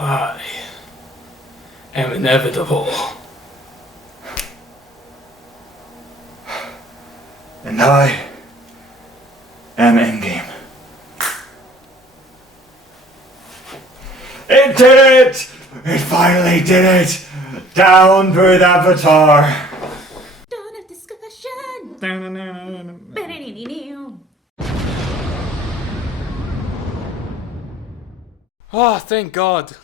I am inevitable. And I am Endgame. It did it! It finally did it! Down with Avatar! Dawn of discussion! Oh, thank God.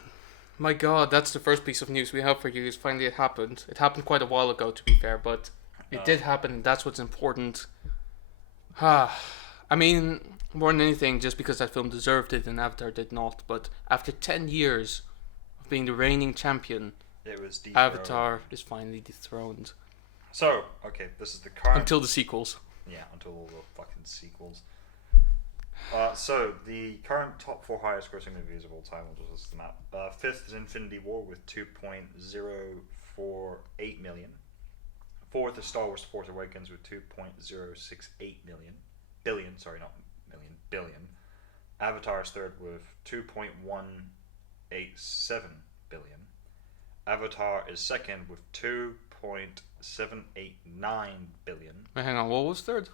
My God, that's the first piece of news we have for you. Is finally it happened. It happened quite a while ago, to be fair, but it did happen, and that's what's important. I mean, more than anything, just because that film deserved it and Avatar did not, but after 10 years of being the reigning champion, It was dethroned. Avatar is finally dethroned. So, okay, this is the current... Until the sequels. Yeah, until all the fucking sequels. So, the current top 4 highest grossing movies of all time, we'll just list them out. Fifth is Infinity War with 2.048 million. Fourth is Star Wars The Force Awakens with 2.068 billion. Avatar is third with 2.187 billion. Avatar is second with 2.789 billion. Wait, hang on, what was third?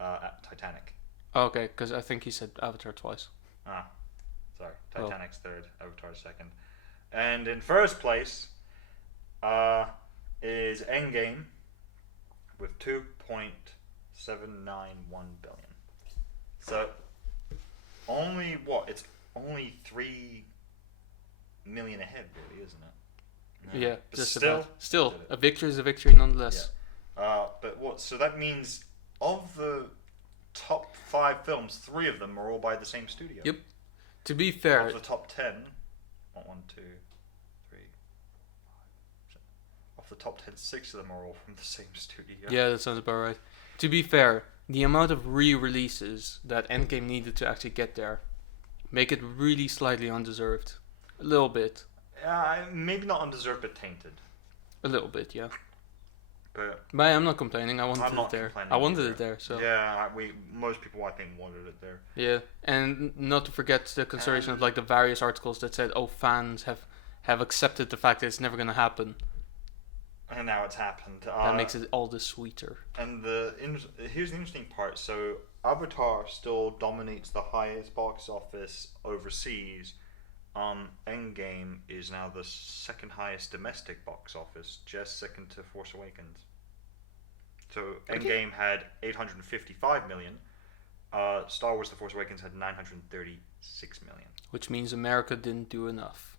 At Titanic. Oh, okay, because I think he said Avatar twice. Sorry. Titanic's third, Avatar's second. And in first place is Endgame with 2.791 billion. So, only what? It's only 3 million ahead, really, isn't it? No. Yeah, But just still, about. Still, a victory is a victory nonetheless. Yeah. But what? So that means of the top 5 films, 3 of them are all by the same studio. Yep. To be fair, Of the top 10, 1, 2, 3, 5, 6. Of the top 10, 6 of them are all from the same studio. yeah, that sounds about right. To be fair, the amount of re-releases that Endgame needed to actually get there make it really slightly undeserved. A little bit. Maybe not undeserved, but tainted. A little bit, yeah. But But I'm not complaining. I wanted I'm not it there. complaining I wanted either. it there. So yeah, most people I think wanted it there. yeah, and not to forget the consideration of like the various articles that said, "Oh, fans have accepted the fact that it's never going to happen." And now it's happened. That makes it all the sweeter. And here's the interesting part. So Avatar still dominates the highest box office overseas. Endgame is now the second highest domestic box office, just second to Force Awakens. So Endgame had 855 million. Star Wars: The Force Awakens had 936 million. Which means America didn't do enough.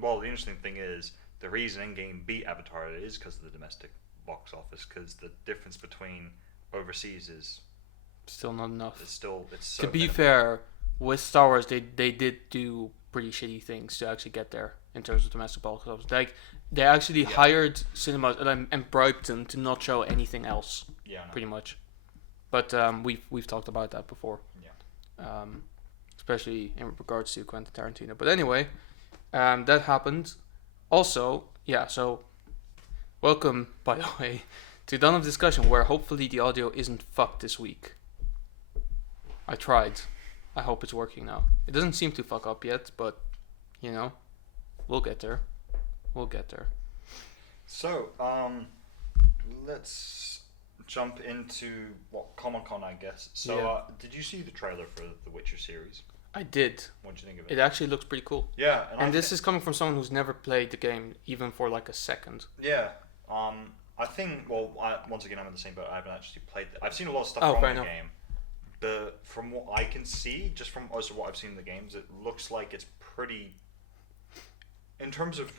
Well, the interesting thing is the reason Endgame beat Avatar is because of the domestic box office, because the difference between overseas is Still not enough. it's so To be minimal. fair, with Star Wars, they did do pretty shitty things to actually get there in terms of domestic box office. Like they actually hired cinemas and bribed them to not show anything else. Yeah, I know. Pretty much. But we've talked about that before. Yeah. Especially in regards to Quentin Tarantino. But anyway, that happened. Also, yeah. So, welcome, by the way, to Dawn of Discussion, where hopefully the audio isn't fucked this week. I tried. I hope it's working now. It doesn't seem to fuck up yet, but you know, we'll get there. We'll get there. So, let's jump into Comic-Con, I guess. So, Yeah. Did you see the trailer for the Witcher series? I did. What did you think of It it? actually looks pretty cool. Yeah, And this is coming from someone who's never played the game, even for like a second. Yeah. I think. Well, once again, I'm in the same boat. I haven't actually played. I've seen a lot of stuff Oh, from fair the enough. game, but from what I can see, just from also what I've seen in the games, it looks like it's pretty. In terms of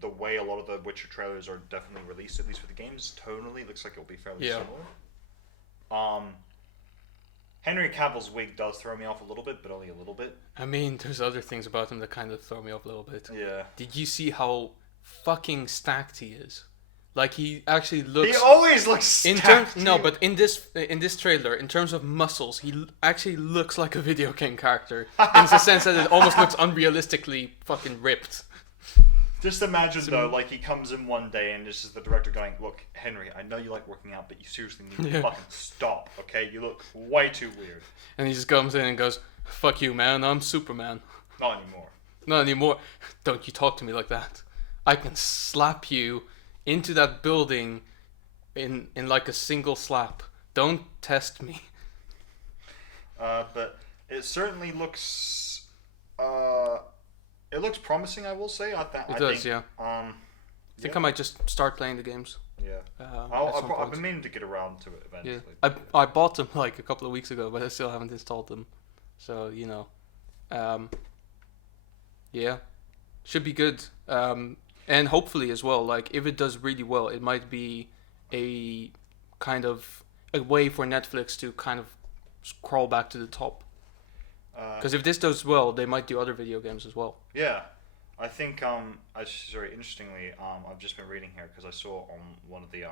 the way a lot of the Witcher trailers are definitely released, at least for the games, tonally looks like it'll be fairly Yeah. similar. Henry Cavill's wig does throw me off a little bit, but only a little bit. I mean, there's other things about him that kind of throw me off a little bit. Yeah. Did you see how fucking stacked he is? Like he actually looks. He always looks In stacked. terms, no, but in this trailer, in terms of muscles, he actually looks like a video game character in the sense that it almost looks unrealistically fucking ripped. Just imagine though, like he comes in one day and this is the director going, "Look, Henry, I know you like working out, but you seriously need to fucking stop, okay? You look way too weird." And he just comes in and goes, "Fuck you, man! I'm Superman." Not anymore. Not anymore. Don't you talk to me like that. I can slap you into that building in like a single slap. Don't test me. But it certainly looks. It looks promising. I will say. It does, yeah. I think I might just start playing the games. Yeah. I've been meaning to get around to it eventually. Yeah. I bought them like a couple of weeks ago, but I still haven't installed them. So yeah, should be good. And hopefully as well, like if it does really well, it might be a kind of a way for Netflix to kind of crawl back to the top. Because if this does well, they might do other video games as well. Yeah, I think interestingly, I've just been reading here because I saw on one of the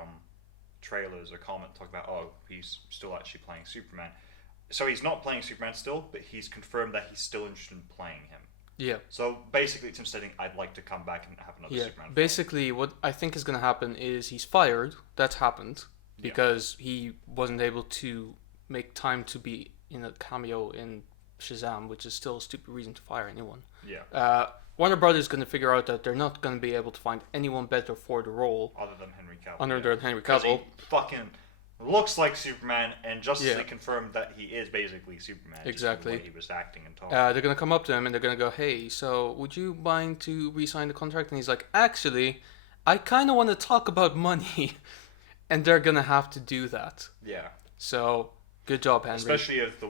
trailers a comment talking about he's still actually playing Superman. So he's not playing Superman still, but he's confirmed that he's still interested in playing him. Yeah. So basically, it's him stating, "I'd like to come back and have another Superman." Basically, what I think is going to happen is he's fired. That's happened because he wasn't able to make time to be in a cameo in Shazam, which is still a stupid reason to fire anyone. Yeah. Warner Brothers is going to figure out that they're not going to be able to find anyone better for the role other than Henry Cavill. Other than Henry Cavill. He fucking looks like Superman, and Justice League confirmed that he is basically Superman. Exactly. Just the way he was acting and talking. They're going to come up to him and they're going to go, "Hey, so would you mind to re-sign the contract?" And he's like, "Actually, I kind of want to talk about money." And they're going to have to do that. Yeah. So, good job, Henry. Especially if the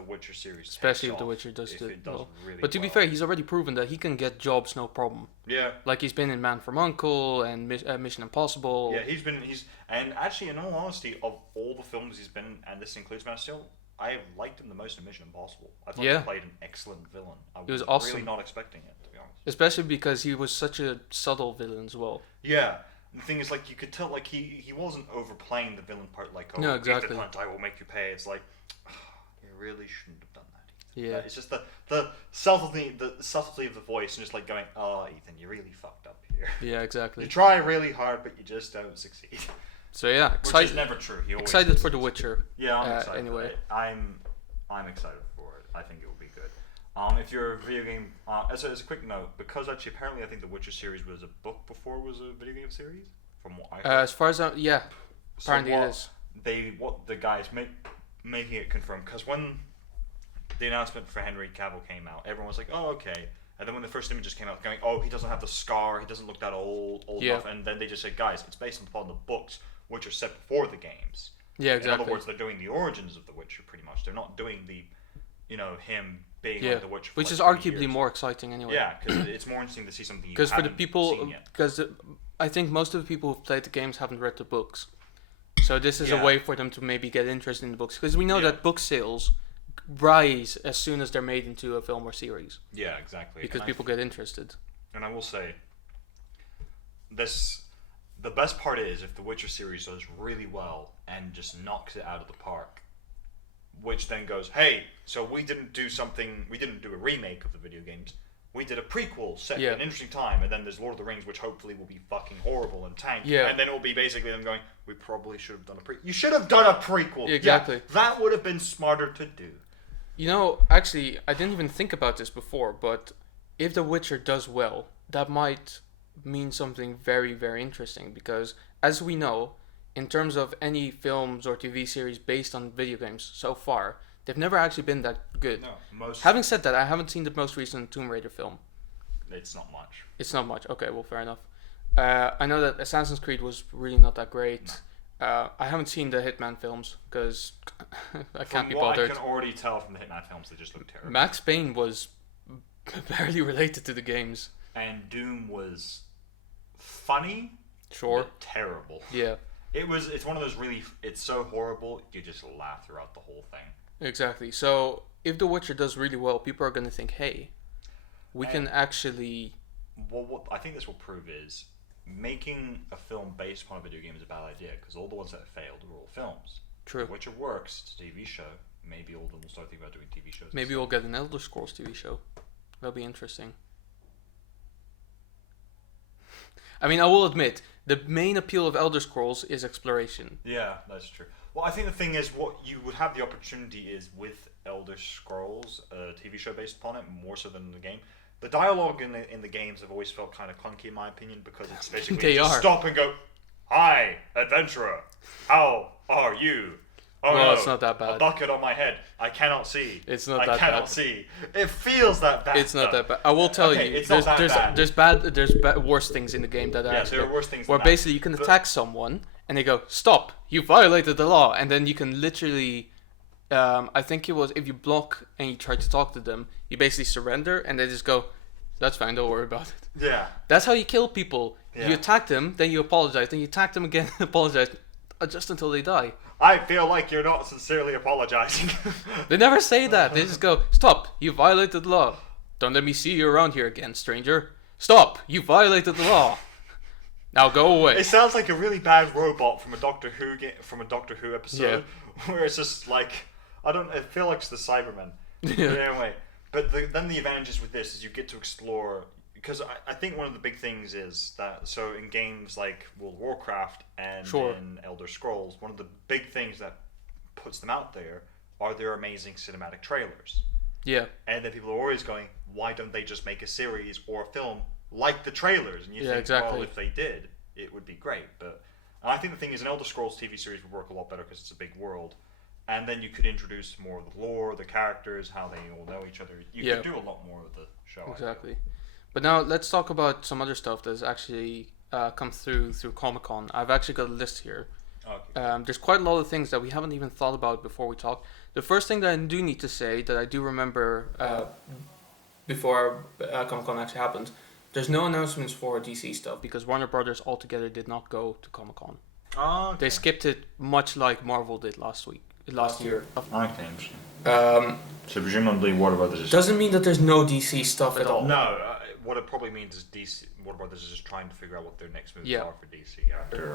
Witcher series Especially if The Witcher does well. Really but to be fair, he's already proven that he can get jobs no problem. Yeah. Like he's been in Man from U.N.C.L.E. and Mission Impossible. Yeah, and actually, in all honesty, of all the films he's been in, and this includes Man of Steel, I liked him the most in Mission Impossible. I thought he played an excellent villain. I was awesome. Really not expecting it, to be honest. Especially because he was such a subtle villain as well. Yeah. The thing is, like, you could tell, like, he wasn't overplaying the villain part, like, no, exactly. Eat the hunt, I will make you pay. It's like, you really shouldn't have done that, Ethan. Yeah. It's just the subtlety of the voice, and just like going, Ethan, you really fucked up here. Yeah, exactly. You try really hard, but you just don't succeed. So yeah, Which is never true. Excited for The Witcher. Yeah, I'm excited. Anyway, I'm excited for it. I think it will be good. If you're a video game, as a quick note, because actually apparently I think the Witcher series was a book before it was a video game series. From what I heard. As far as apparently it is. What the guys making it confirm, because when the announcement for Henry Cavill came out, everyone was like, "Oh, okay." And then when the first images came out, going, "Oh, he doesn't have the scar. He doesn't look that old enough." And then they just said, "Guys, it's based upon the books, which are set before the games." Yeah, exactly. In other words, they're doing the origins of the Witcher pretty much. They're not doing the, him being like the Witcher. Which is arguably more exciting anyway. Yeah, because it's more interesting to see something you haven't seen yet. Because I think most of the people who've played the games haven't read the books. So this is a way for them to maybe get interested in the books. Because we know that book sales rise as soon as they're made into a film or series. Yeah, exactly. Because people get interested. And I will say, the best part is if the Witcher series does really well and just knocks it out of the park, which then goes, "Hey, so we didn't do a remake of the video games. We did a prequel set in an interesting time, and then there's Lord of the Rings, which hopefully will be fucking horrible and tank. Yeah. And then it will be basically them going, we probably should have done a prequel. You should have done a prequel. Exactly. Yeah, that would have been smarter to do. Actually, I didn't even think about this before, but if The Witcher does well, that might mean something very, very interesting, because as we know, in terms of any films or TV series based on video games so far, they've never actually been that good. No, Having said that, I haven't seen the most recent Tomb Raider film. It's not much. It's not much. Okay, well, fair enough. I know that Assassin's Creed was really not that great. No. I haven't seen the Hitman films because I can't be bothered. I can already tell from the Hitman films, they just look terrible. Max Payne was barely related to the games. And Doom was funny, but terrible. Yeah. It's one of those it's so horrible, you just laugh throughout the whole thing. Exactly. So if The Witcher does really well, people are going to think, hey, we can actually... Well, what I think this will prove is making a film based upon a video game is a bad idea, because all the ones that have failed are all films. True. The Witcher works, it's a TV show. Maybe all of them will start thinking about doing TV shows. Maybe we'll get an Elder Scrolls TV show. That'll be interesting. I mean, I will admit, the main appeal of Elder Scrolls is exploration. Yeah, that's true. Well, I think the thing is, what you would have the opportunity is with Elder Scrolls, a TV show based upon it, more so than the game. The dialogue in the games have always felt kind of clunky in my opinion because it's basically They just are. stop and go, "Hi, adventurer, how are you?" Oh Well, no, it's not that bad. A bucket on my head. I cannot see. It's not I that cannot bad. see. It feels that bad. It's not though. that bad. I will tell Okay, you, it's not that bad. there's worse things in the game that are Yeah, actually there are worse things where than that. basically you can But- attack someone and they go, "Stop! You violated the law," and then you can literally, I think it was if you block and you try to talk to them, you basically surrender and they just go, "That's fine, don't worry about it." Yeah. That's how you kill people. Yeah. You attack them, then you apologize, then you attack them again, apologize, just until they die. I feel like you're not sincerely apologizing. They never say that. They just go, "Stop! You violated the law. Don't let me see you around here again, stranger. Stop! You violated the law. Now go away." It sounds like a really bad robot from a Doctor Who episode, where it's just like I feel like it's the Cybermen. But anyway, then the advantages with this is you get to explore because I think one of the big things is that so in games like World of Warcraft and in Elder Scrolls, one of the big things that puts them out there are their amazing cinematic trailers. Yeah. And then people are always going, why don't they just make a series or a film like the trailers? And you think, exactly. well, if they did, it would be great. But and I think the thing is, an Elder Scrolls TV series would work a lot better because it's a big world. And then you could introduce more of the lore, the characters, how they all know each other. You could do a lot more with the show. Exactly. But now let's talk about some other stuff that's actually come through Comic-Con. I've actually got a list here. Okay. There's quite a lot of things that we haven't even thought about before we talk. The first thing that I do need to say that I do remember before Comic-Con actually happened, there's no announcements for DC stuff because Warner Brothers altogether did not go to Comic-Con. Oh, okay. They skipped it much like Marvel did last year. Okay, interesting. Um, So presumably Warner Brothers is... doesn't mean that there's no DC stuff at all. No, what it probably means is DC, Warner Brothers is just trying to figure out what their next moves are for DC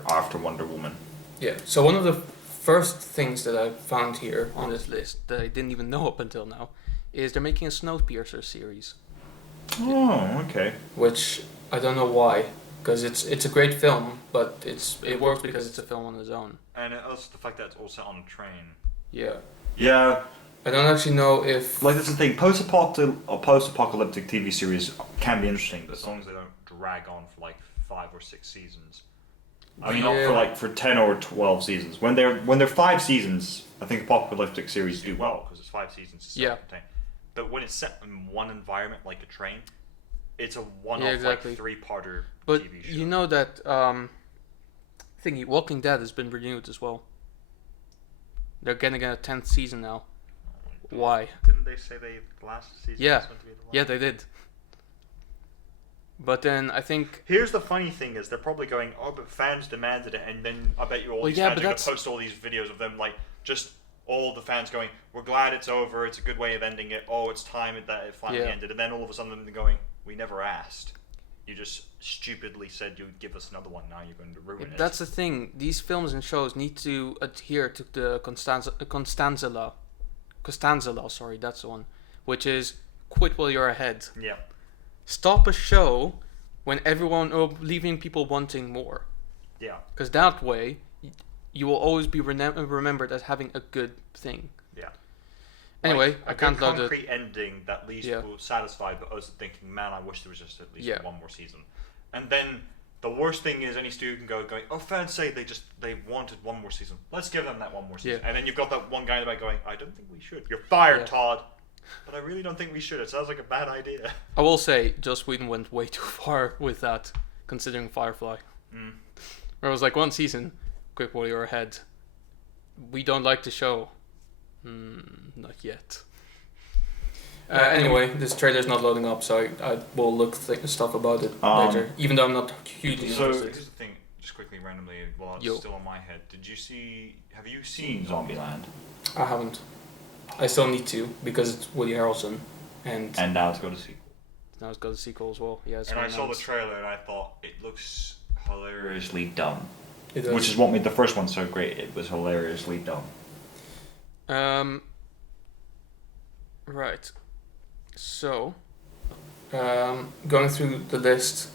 after Wonder Woman. Yeah, so one of the first things that I found here on this list that I didn't even know up until now is they're making a Snowpiercer series. Oh, okay. Which I don't know why, because it's a great film, but it works because it's a film on its own. And also the fact that it's all set on a train. Yeah. Yeah. I don't actually know if... Like, that's the thing, post-apocalyptic TV series can be interesting, but as long as they don't drag on for like 5 or 6 seasons. I mean, not for 10 or 12 seasons. When they're 5 seasons, I think apocalyptic series do well, because it's 5 seasons to self-contained. But when it's set in one environment, like a train, it's a one-off, like 3-parter TV show. You know that, thingy, Walking Dead has been renewed as well. They're getting a 10th season now. Why? Didn't they say the last season was meant to be the last? Yeah, they did. But then I think... Here's the funny thing is they're probably going, oh, but fans demanded it, and then I bet you all these fans are going to post all these videos of them, like, just all the fans going, we're glad it's over, it's a good way of ending it, oh, it's time that it finally ended, and then all of a sudden they're going, we never asked. You just stupidly said you'd give us another one, now you're going to ruin it. That's the thing, these films and shows need to adhere to the Constanza law, sorry, that's the one, which is quit while you're ahead. Yeah. Stop a show when leaving people wanting more. Yeah. Because that way, you will always be remembered as having a good thing. Yeah. Anyway, like, I can't load it. A concrete ending that leaves people satisfied, but also thinking, man, I wish there was just at least one more season. And then the worst thing is any studio can going, oh, fans say they wanted one more season. Let's give them that one more season. Yeah. And then you've got that one guy in the back going, I don't think we should. You're fired, Todd. But I really don't think we should. It sounds like a bad idea. I will say, Joss Whedon went way too far with that, considering Firefly. Where it was like one season, quick while you're ahead. We don't like the show. Not yet. Anyway, this trailer's not loading up, so I will look stuff about it later. Even though I'm not hugely interested. So here's the thing, just quickly, randomly, while it's still on my head. Have you seen Zombieland? I haven't. I still need to, because it's Woody Harrelson. And now it's got a sequel. Now it's got a sequel as well. Yeah. And I saw the trailer and I thought, it looks hilariously dumb. It does. Which is what made the first one so great. It was hilariously dumb. Right. So, going through the list,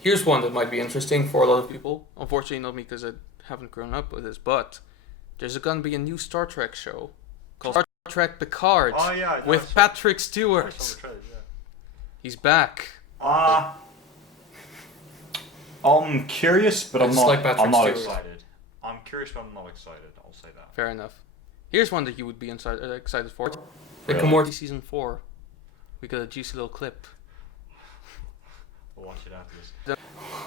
here's one that might be interesting for a lot of people. Unfortunately, not me because I haven't grown up with this, but there's going to be a new Star Trek show called Trek Picard Oh yeah, with Patrick I Stewart. saw the trailers, yeah. He's back. I'm curious, but It's like Patrick I'm not Stewart. excited. I'm curious, but I'm not excited. I'll say that. Fair enough. Here's one that you would be excited for. Rick and Really? Morty. Season 4. We got a juicy little clip. I'll watch it after this.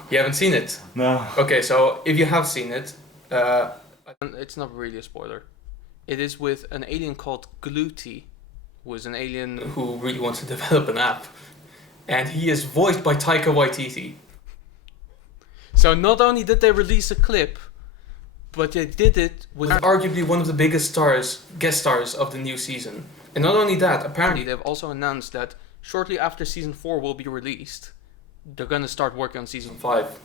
You haven't seen it? No. Okay, so if you have seen it, It's not really a spoiler. It is with an alien called Gluty, who is an alien who really wants to develop an app, and he is voiced by Taika Waititi. So not only did they release a clip, but they did it with Was arguably one of the biggest guest stars of the new season. And not only that, apparently they've also announced that shortly after season 4 will be released, they're gonna start working on season 5. 5,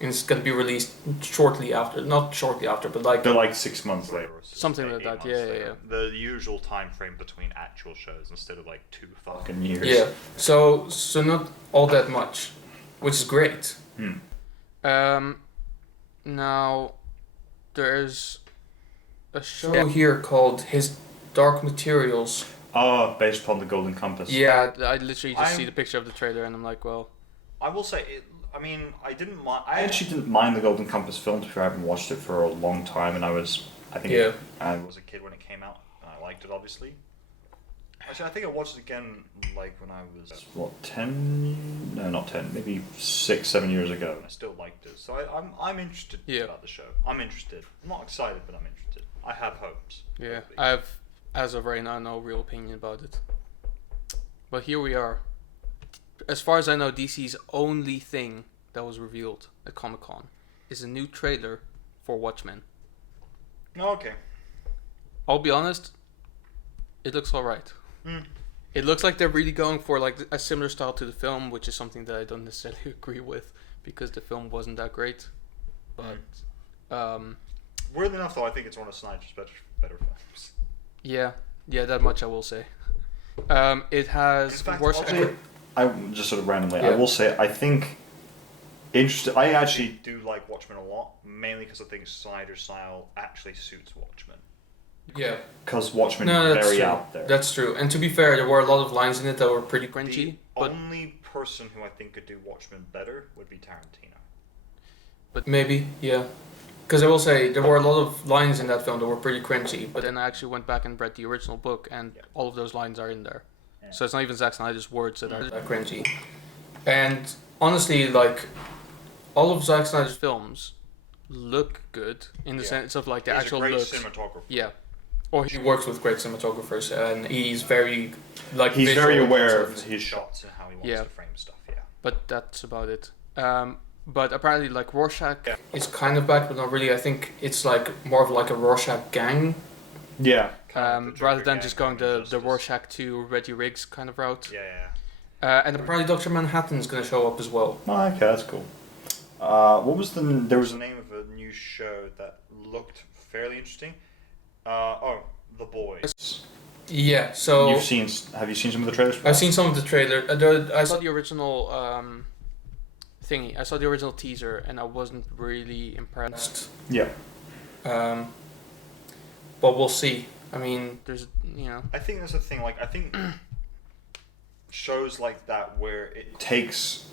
and it's gonna be released shortly after. Not shortly after, but like They're like 6 months later. or Something like 8 that, months yeah, later. yeah. The usual time frame between actual shows instead of like 2 fucking years. yeah. So not all that much, which is great. Now there's a Show here called His Dark Materials. Oh, based upon the Golden Compass. Yeah, I literally just see I'm- the picture of the trailer and I'm like, well, I will say, I mean, I didn't mind. I actually didn't mind the Golden Compass film because I haven't watched it for a long time, and I was a kid when it came out, and I liked it obviously. Actually, I think I watched it again like when I was 10? No, not 10. Maybe 6, 7 years ago, and I still liked it. So I'm interested about the show. I'm interested. I'm not excited, but I'm interested. I have hopes. yeah, I have, as of right now, no real opinion about it. But here we are. As far as I know, DC's only thing that was revealed at Comic-Con is a new trailer for Watchmen. Oh, okay. I'll be honest, it looks alright. It looks like they're really going for like a similar style to the film, which is something that I don't necessarily agree with because the film wasn't that great. But Weirdly enough, though, I think it's one of Snyder's better films. yeah, that much I will say. It has In fact, worse. I just sort of randomly, Yeah. I will say, I think I actually do like Watchmen a lot, mainly because I think Snyder's style actually suits Watchmen. Yeah. Because Watchmen No, is that's very true. out there. That's true. And to be fair, there were a lot of lines in it that were pretty cringy, The but only person who I think could do Watchmen better would be Tarantino. maybe, yeah. Because I will say there were a lot of lines in that film that were pretty cringy, but but then I actually went back and read the original book, and Yeah. all of those lines are in there. Yeah. So it's not even Zack Snyder's words that are cringy. And honestly, like all of Zack Snyder's films look good in the Yeah. sense of like the He's actual a great looks. cinematographer. Yeah. Or he works with great cinematographers, and he's very like He's visual very in aware terms of his shots and how he wants Yeah. to frame stuff, yeah. but that's about it. But apparently, like Rorschach, Yeah. It's kind of back, but not really. I think it's like more of like a Rorschach gang. Yeah. rather than just going the Rorschach to Reggie Riggs kind of route. Yeah. And Apparently, Dr. Manhattan's gonna show up as well. Oh, okay, that's cool. What was there was a name of a new show that looked fairly interesting. The Boys. Yeah. So Have you seen some of the trailers? For I've that? seen some of the trailer. I saw the original thingy. I saw the original teaser, and I wasn't really impressed. Yeah. But we'll see. I mean, There's, I think that's the thing. Like, I think shows like that where it takes.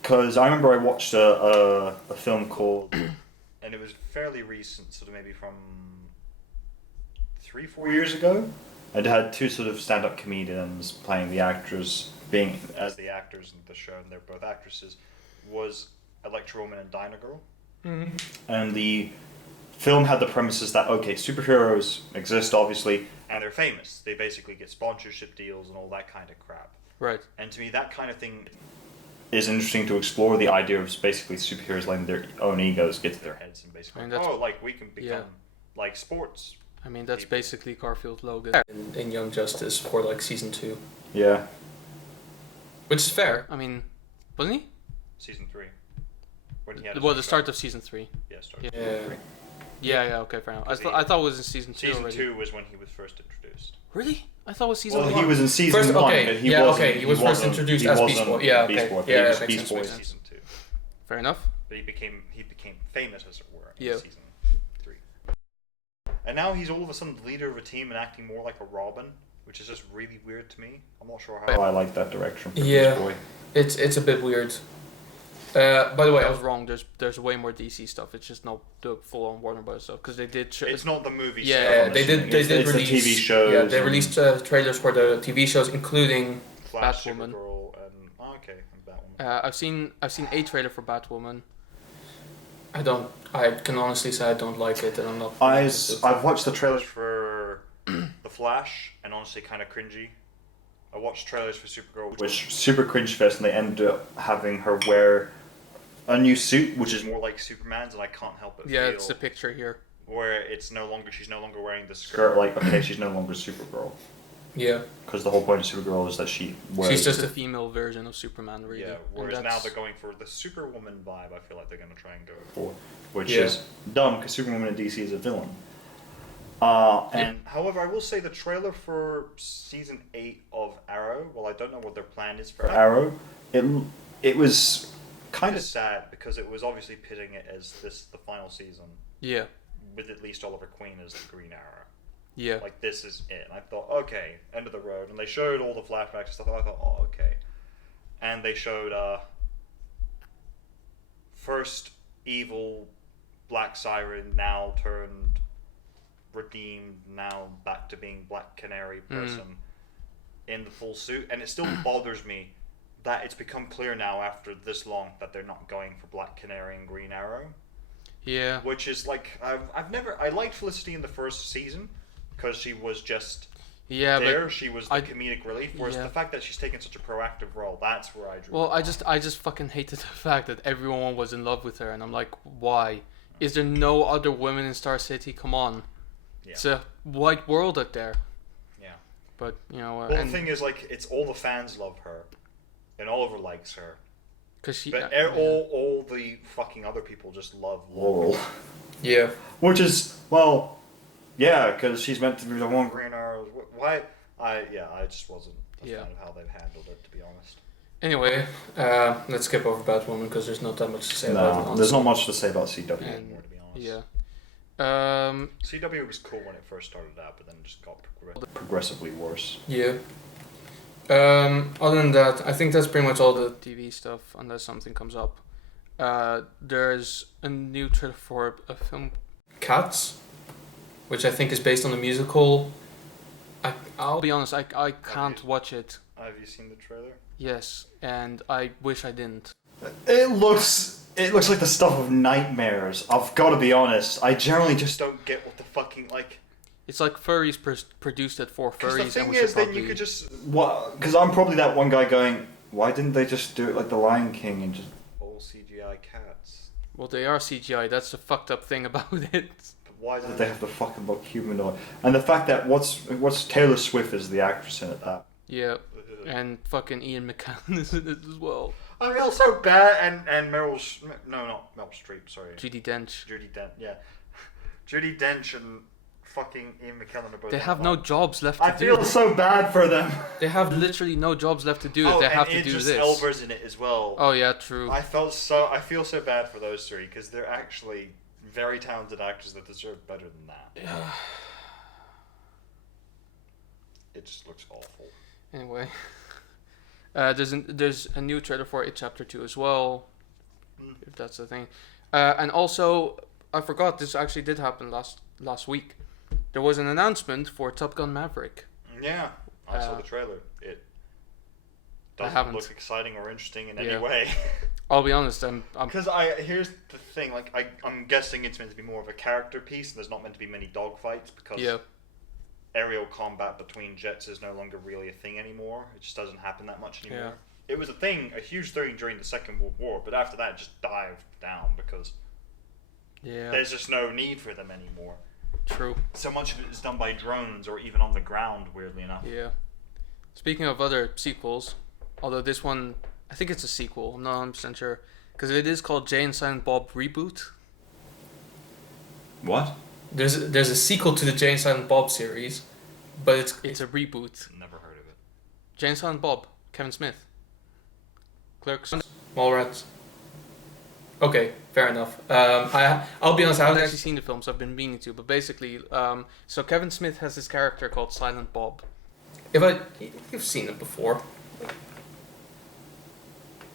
Because I remember I watched a film called, and it was fairly recent, sort of maybe from 3-4 years ago. It had two sort of stand-up comedians playing the actors, being as the actors in the show, and they're both actresses. Was Electra Woman and Dyna Girl, and the film had the premises that okay, superheroes exist obviously, and they're famous. They basically get sponsorship deals and all that kind of crap. right. And to me, that kind of thing is interesting to explore. The idea of basically superheroes letting their own egos get to their heads and basically, I mean, that's- like we can become like sports. I mean, that's People. basically Garfield Logan. in Young Justice for like season 2, Yeah. which is fair. I mean, wasn't he? Season 3. When he had his Well, own the show. start of season 3. Yeah, start. Yeah. Yeah, okay, fair enough. I Because thought it was in season 2 Season already. 2 was when he was first introduced. Really? I thought it was season Well, 1. he was in season First, 1, okay, but he yeah, wasn't. okay, he was first wasn't- introduced he as wasn't Beast Boy. Yeah, Beast okay. Boy, but Yeah, he was that makes Beast sense, Boy makes sense. season 2. Fair enough. But he became famous, as it were, in Yeah. season 3. And now he's all of a sudden the leader of a team and acting more like a Robin, which is just really weird to me. I'm not sure how I like that direction for this boy. It's a bit weird. By the way, I was wrong. There's way more DC stuff. It's just not the full-on Warner Bros. stuff because they did. It's not the movie. Yeah, stuff, they did release the TV shows. Yeah, they released trailers for the TV shows, including Flash, Batwoman. Supergirl, and Batwoman. I've seen a trailer for Batwoman. I can honestly say I don't like it, and I'm not. I've watched the trailers for The Flash, and honestly, kind of cringy. I watched trailers for Supergirl, which super cringe fest, and they ended up having her wear a new suit, which is more like Superman's, and I can't help but feel It's a picture here where she's no longer wearing the skirt. Like, okay, she's no longer Supergirl. Yeah. Because the whole point of Supergirl is that she's just a female version of Superman, really. Yeah. Whereas now they're going for the Superwoman vibe. I feel like they're going to try and go for, which Yeah. is dumb because Superwoman in DC is a villain. However, I will say the trailer for season 8 of Arrow. Well, I don't know what their plan is for Arrow. It was kind of sad because it was obviously pitting it as the final season. Yeah. With at least Oliver Queen as the Green Arrow. Yeah. Like, this is it. And I thought, okay, end of the road. And they showed all the flashbacks and stuff. And I thought, oh, okay. And they showed first evil Black Siren, now turned redeemed, now back to being Black Canary person in the full suit. And it still bothers me that it's become clear now after this long that they're not going for Black Canary and Green Arrow. Yeah. Which is like, I liked Felicity in the first season because she was just there. She was the comedic relief. Whereas the fact that she's taken such a proactive role, that's where I drew. Well, I just fucking hated the fact that everyone was in love with her, and I'm like, why? Is there no other women in Star City? Come on. Yeah. It's a white world out there. Yeah. But, you know... well, the thing is, like, it's all the fans love her. And Oliver likes her. But all the fucking other people just love Laurel. Yeah. Which is, well, yeah, because she's meant to be the one Green Arrow. Why? I just wasn't a fan of how they've handled it, to be honest. Anyway, let's skip over Batwoman because there's not that much to say about it. There's not much to say about CW anymore, to be honest. Yeah. CW was cool when it first started out, but then it just got progressively worse. Yeah. Other than that, I think that's pretty much all the TV stuff, unless something comes up. There's a new trailer for a film, Cats, which I think is based on a musical. I'll be honest, I can't watch it. Have you seen the trailer? Yes, and I wish I didn't. It looks like the stuff of nightmares. I've got to be honest. I generally just don't get what the fucking, like... It's like furries produced it for furries. The thing is, then you could just... What? Because I'm probably that one guy going, why didn't they just do it like The Lion King and just... all CGI cats? Well, they are CGI. That's the fucked up thing about it. But why did they have to fucking look humanoid? And the fact that what's Taylor Swift is the actress in it, that... Yeah, and fucking Ian McKellen is in it as well. I feel so bad, and Meryl... No, not Meryl Streep, sorry. Judi Dench. Yeah. Judi Dench and... fucking Ian McKellen are both. They have no jobs left to do. I feel so bad for them. They have literally no jobs left to do it. They have to do Idris this. Elba's in it as well. Oh yeah, true. I feel so bad for those three because they're actually very talented actors that deserve better than that. Yeah. It just looks awful. Anyway, there's a new trailer for It Chapter 2 as well, if that's the thing. And also, I forgot this actually did happen last week. There was an announcement for Top Gun Maverick. Yeah, I saw the trailer. It doesn't look exciting or interesting in any way. I'll be honest, I'm because here's the thing. Like I'm guessing it's meant to be more of a character piece, and there's not meant to be many dogfights because aerial combat between jets is no longer really a thing anymore. It just doesn't happen that much anymore. Yeah. It was a huge thing during the Second World War, but after that, it just dived down because there's just no need for them anymore. True. So much of it is done by drones or even on the ground, weirdly enough. Yeah. Speaking of other sequels, although this one, I think it's a sequel, I'm not 100% sure, because it is called Jay and Silent Bob Reboot. What? There's a sequel to the Jay and Silent Bob series, but it's a reboot. Never heard of it. Jay and Silent Bob, Kevin Smith. Clerks. Mallrats. Okay, fair enough. I'll be honest, I I haven't haven't actually seen the films. I've been meaning to, but basically, so Kevin Smith has this character called Silent Bob. You've seen it before.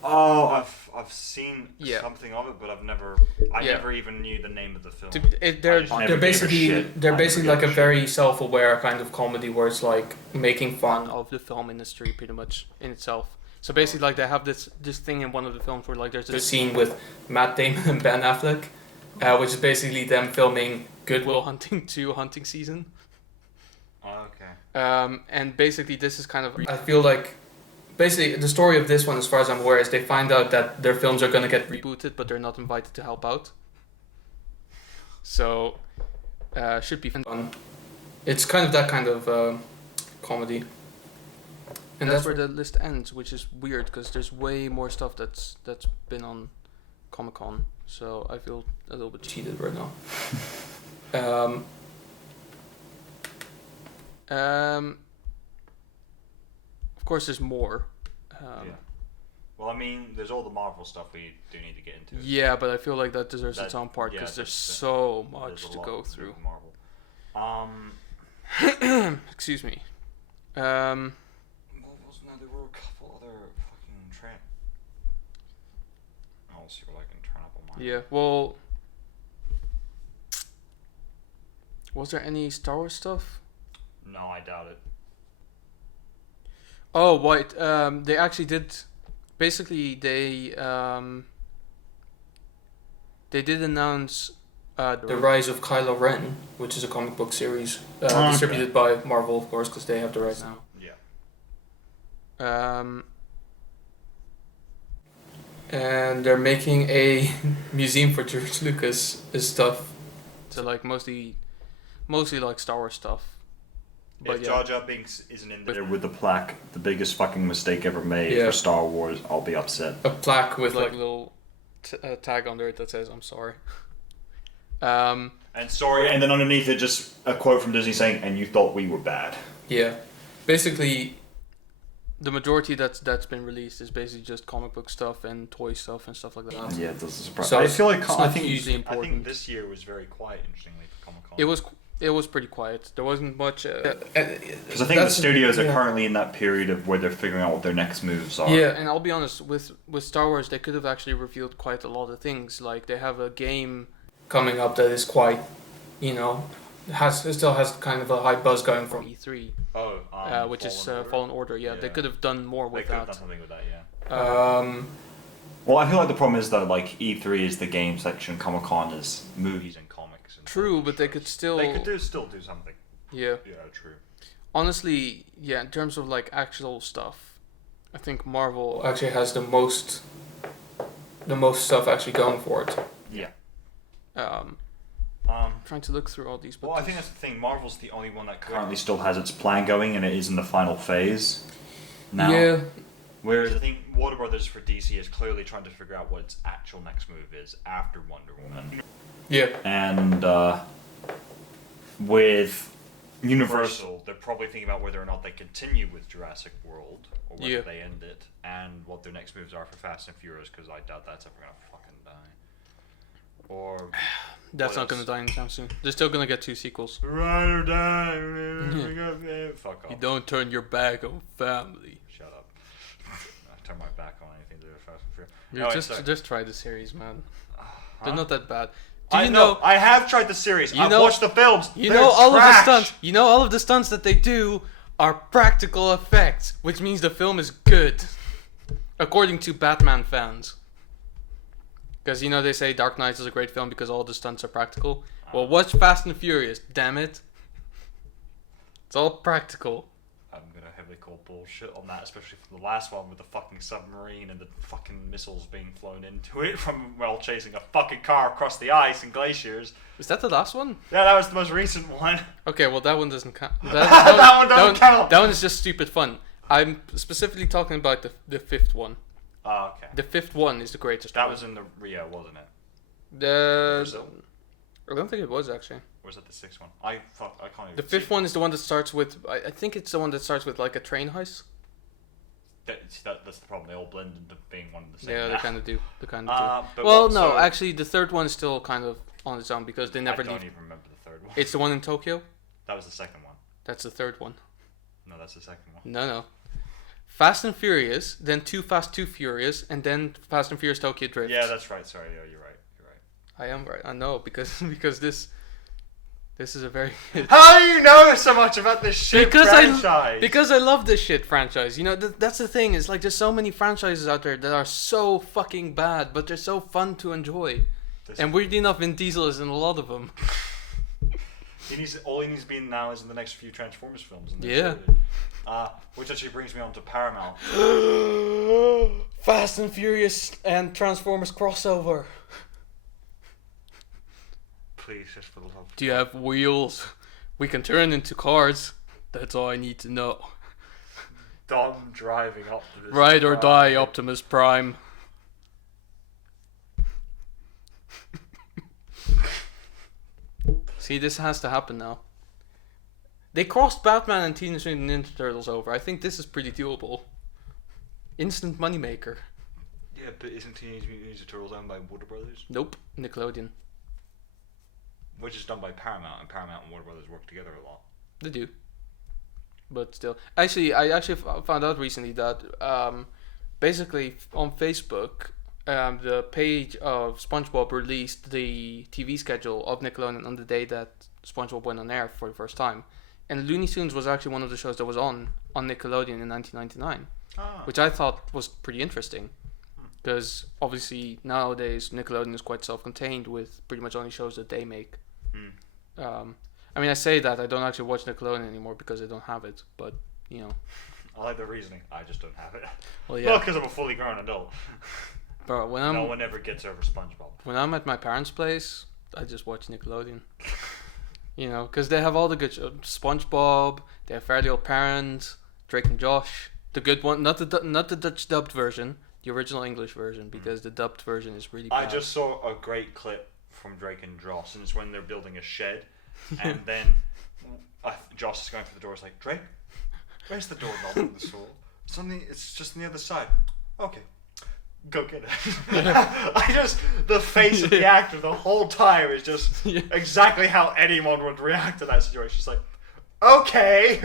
Oh, I've seen Yeah. something of it, but I Yeah. never even knew the name of the film. They're I just never They're gave a basically shit. they're I basically never like a gave very self-aware kind of comedy where it's like making fun. of the film industry pretty much in itself. So basically, like they have this thing in one of the films where like there's There's a this scene with Matt Damon and Ben Affleck, which is basically them filming Goodwill Hunting 2 hunting season. Oh, okay. And basically this is kind of I feel like basically the story of this one, as far as I'm aware, is they find out that their films are gonna get rebooted, but they're not invited to help out. So should be fun. It's kind of that kind of comedy. And that's where the list ends, which is weird because there's way more stuff that's been on Comic-Con. So I feel a little bit cheated right now. Of course, there's more. Yeah. Well, I mean, there's all the Marvel stuff we do need to get into. Yeah, but I feel like that deserves its own part because there's so much there's a to lot go with through. Marvel. Excuse me. What was no? There were a couple other fucking trend. I'll see what I can turn up on mine. Yeah. Well, was there any Star Wars stuff? No, I doubt it. Oh, right. They actually did. Basically, they did announce The Rise of Kylo Ren, which is a comic book series Okay. distributed by Marvel, of course, because they have the rights now. Yeah. And they're making a museum for George Lucas stuff. So like mostly like Star Wars stuff. But If yeah. Jar Jar Binks isn't in there with the plaque, the biggest fucking mistake ever made Yeah. for Star Wars, I'll be upset. A plaque with like like little tag under it that says "I'm sorry." And sorry, and then underneath it, just a quote from Disney saying, "And you thought we were bad." yeah, basically The majority that's been released is basically just comic book stuff and toy stuff and stuff like that. Yeah, it doesn't surprise. So I it's- feel like it's I not think hugely I important. think this year was very quiet. Interestingly, for Comic Con. It was pretty quiet. There wasn't much. Because I think the studios are currently in that period of where they're figuring out what their next moves are. Yeah, And I'll be honest, with Star Wars, they could have actually revealed quite a lot of things. Like they have a game. coming up that is quite, it still has kind of a high buzz going From from. E3, which Fallen is Order. Fallen Order. Yeah, they Yeah. could have done more They with could have that. done something with that, yeah. Well, I feel like the problem is that like E3 is the game section, Comic Con is movies and comics. And True, but they shows. could still. They could still do something. Yeah. Yeah, true. Honestly, yeah. In terms of like actual stuff, I think Marvel. Actually has the most stuff actually going for it. Yeah. Trying to look through all these. But Well, I think that's the thing. Marvel's the only one that currently still has its plan going, and it is in the final phase. Now. Yeah, Whereas I think Warner Brothers for DC is clearly trying to figure out what its actual next move is after Wonder Woman. yeah. And with Universal, they're probably thinking about whether or not they continue with Jurassic World or whether Yeah. they end it, and what their next moves are for Fast and Furious, because I doubt that's ever gonna fucking die. Or that's what not going else? to die anytime soon. They're still going to get 2 sequels. Ride or die. Fuck off. You don't turn your back on family. Shut up. I turn my back on anything to do with Fast and Furious. Dude, Anyway, just try the series, man. They're Huh? not that bad. Do I you know. know? I have tried the series. You I've know- watched the films. You They're know all of the trash. stunts. You know all of the stunts that they do are practical effects, which means the film is good, according to Batman fans. Because they say Dark Knight is a great film because all the stunts are practical. Well, watch Fast and Furious, damn it. It's all practical. I'm gonna heavily call bullshit on that, especially for the last one with the fucking submarine and the fucking missiles being flown into it from while chasing a fucking car across the ice and glaciers. Is that the last one? Yeah, that was the most recent one. Okay, well that one doesn't count. That one doesn't count. That one is just stupid fun. I'm specifically talking about the fifth one. Oh, okay. The fifth one is the greatest. That one. was in the Rio, wasn't it? Brazil. I don't think it was actually. Or was that the sixth one? I can't even. The fifth one is the one that starts with. I think it's the one that starts with like a train heist. that's the problem. They all blend into being one of the same. Yeah, now. they kind of do. But Well, no, actually, the third one is still kind of on its own because they never I don't leave. even remember the third one. It's the one in Tokyo. That was the second one. That's the third one. No, that's the second one. No. Fast and Furious, then Too Fast, Too Furious, and then Fast and Furious Tokyo Drift. Yeah, that's right. Sorry, you're right. I am right. I know because this is a very How do you know so much about this shit franchise? because I love this shit franchise. You know, that's the thing. It's like there's so many franchises out there that are so fucking bad, but they're so fun to enjoy. And weirdly enough, Vin Diesel is in a lot of them. All he needs to be in now is in the next few Transformers films. And Yeah. Which actually brings me on to Paramount. Fast and Furious and Transformers crossover. Please, just for the love. Do you have wheels? We can turn into cars. That's all I need to know. Dom driving Optimus Ride or Prime. die, Optimus Prime. See, this has to happen now. They crossed Batman and Teenage Mutant Ninja Turtles over. I think this is pretty doable. Instant moneymaker. Yeah, but isn't Teenage Mutant Ninja Turtles owned by Warner Brothers? Nope, Nickelodeon. Which is done by Paramount, and Paramount and Warner Brothers work together a lot. They do. But still. Actually, I found out recently that basically on Facebook, the page of SpongeBob released the TV schedule of Nickelodeon on the day that SpongeBob went on air for the first time. And Looney Tunes was actually one of the shows that was on Nickelodeon in 1999, which I thought was pretty interesting. Because obviously nowadays Nickelodeon is quite self-contained with pretty much only shows that they make. I mean, I say that I don't actually watch Nickelodeon anymore because I don't have it, but you know. I like the reasoning. I just don't have it. Well, yeah. Not because I'm a fully grown adult. But No one ever gets over SpongeBob. when I'm at my parents' place, I just watch Nickelodeon. You know, because they have all the good shows. SpongeBob, they have Fairly Odd Parents, Drake and Josh, the good one, not the Dutch dubbed version, the original English version, because the dubbed version is really bad. I just saw a great clip from Drake and Josh, and it's when they're building a shed, and then Josh is going through the door. It's like, Drake, where's the doorknob on the saw? It's just on the other side. Okay, go get it. The face of the actor the whole time is just exactly how anyone would react to that situation. It's like, okay.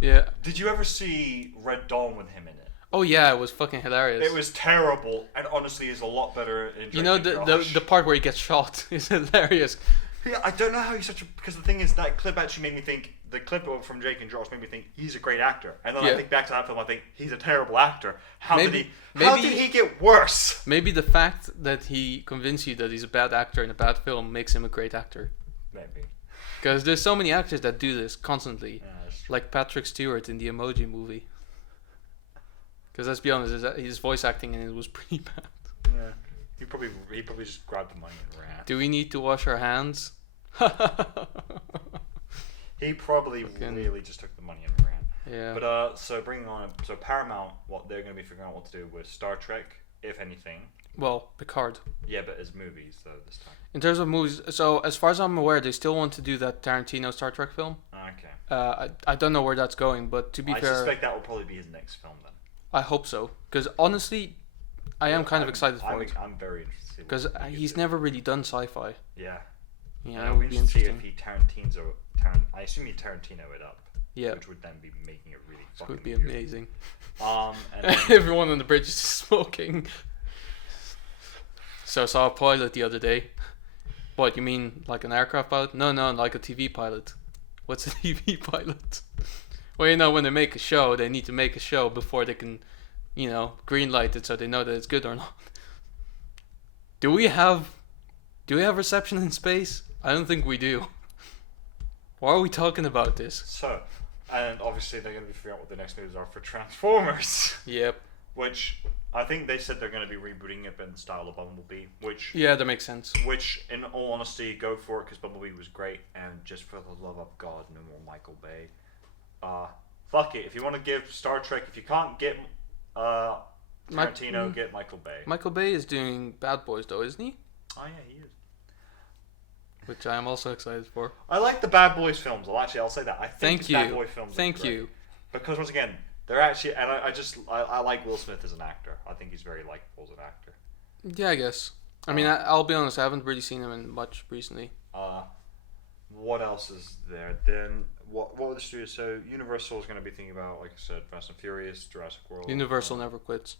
Yeah. Did you ever see Red Dawn with him in it? Oh yeah, it was fucking hilarious. It was terrible, and honestly is a lot better in Drake You know, and the part where he gets shot is hilarious. Yeah, I don't know how he's such a... Because the thing is, that clip actually made me think... The clip from Drake and Josh made me think he's a great actor. And then I think back to that film, I think he's a terrible actor. How did he get worse? Maybe the fact that he convinced you that he's a bad actor in a bad film makes him a great actor. Maybe. Because there's so many actors that do this constantly. Yeah, that's true. Like Patrick Stewart in the Emoji Movie. Because let's be honest, his voice acting in it was pretty bad. Yeah. He probably just grabbed the money and ran. Do we need to wash our hands? He probably really just took the money and ran. Yeah. But so bringing on Paramount, what they're going to be figuring out what to do with Star Trek, if anything. Well, Picard. Yeah, but as movies though this time. In terms of movies, so as far as I'm aware, they still want to do that Tarantino Star Trek film. Okay. I don't know where that's going, but to be fair, I suspect that will probably be his next film then. I hope so. Because honestly, I am kind of excited for it. I'm very interested. Because he's never really done sci-fi. Yeah. Yeah, it would be interesting. If he I assume he Tarantino it up. Yeah. Which would then be making it really It fucking would be weird. amazing. And then, Everyone on the bridge is smoking. So I saw a pilot the other day. What, you mean like an aircraft pilot? No, like a TV pilot. What's a TV pilot? Well, you know, when they make a show, they need to make a show before they can, you know, greenlight it so they know that it's good or not. Do we have reception in space? I don't think we do. Why are we talking about this? so, and obviously they're going to be figuring out what the next movies are for Transformers. Yep. Which I think they said they're going to be rebooting it in the style of Bumblebee. Yeah, that makes sense. Which, in all honesty, go for it because Bumblebee was great. And just for the love of God, no more Michael Bay. Fuck it. If you want to give Star Trek, if you can't get Tarantino, get Michael Bay. Michael Bay is doing Bad Boys though, isn't he? Oh yeah, he is. Which I am also excited for. I like the Bad Boys films. I'll say that. I think Thank the you. Bad Boy films. Thank are great. you. Because once again, They're actually, and I like Will Smith as an actor. I think he's very likable as an actor. Yeah, I guess. I mean, I'll be honest. I haven't really seen him in much recently. What else is there? Then what were the studios? So Universal is going to be thinking about, like I said, Fast and Furious, Jurassic World. Universal never quits.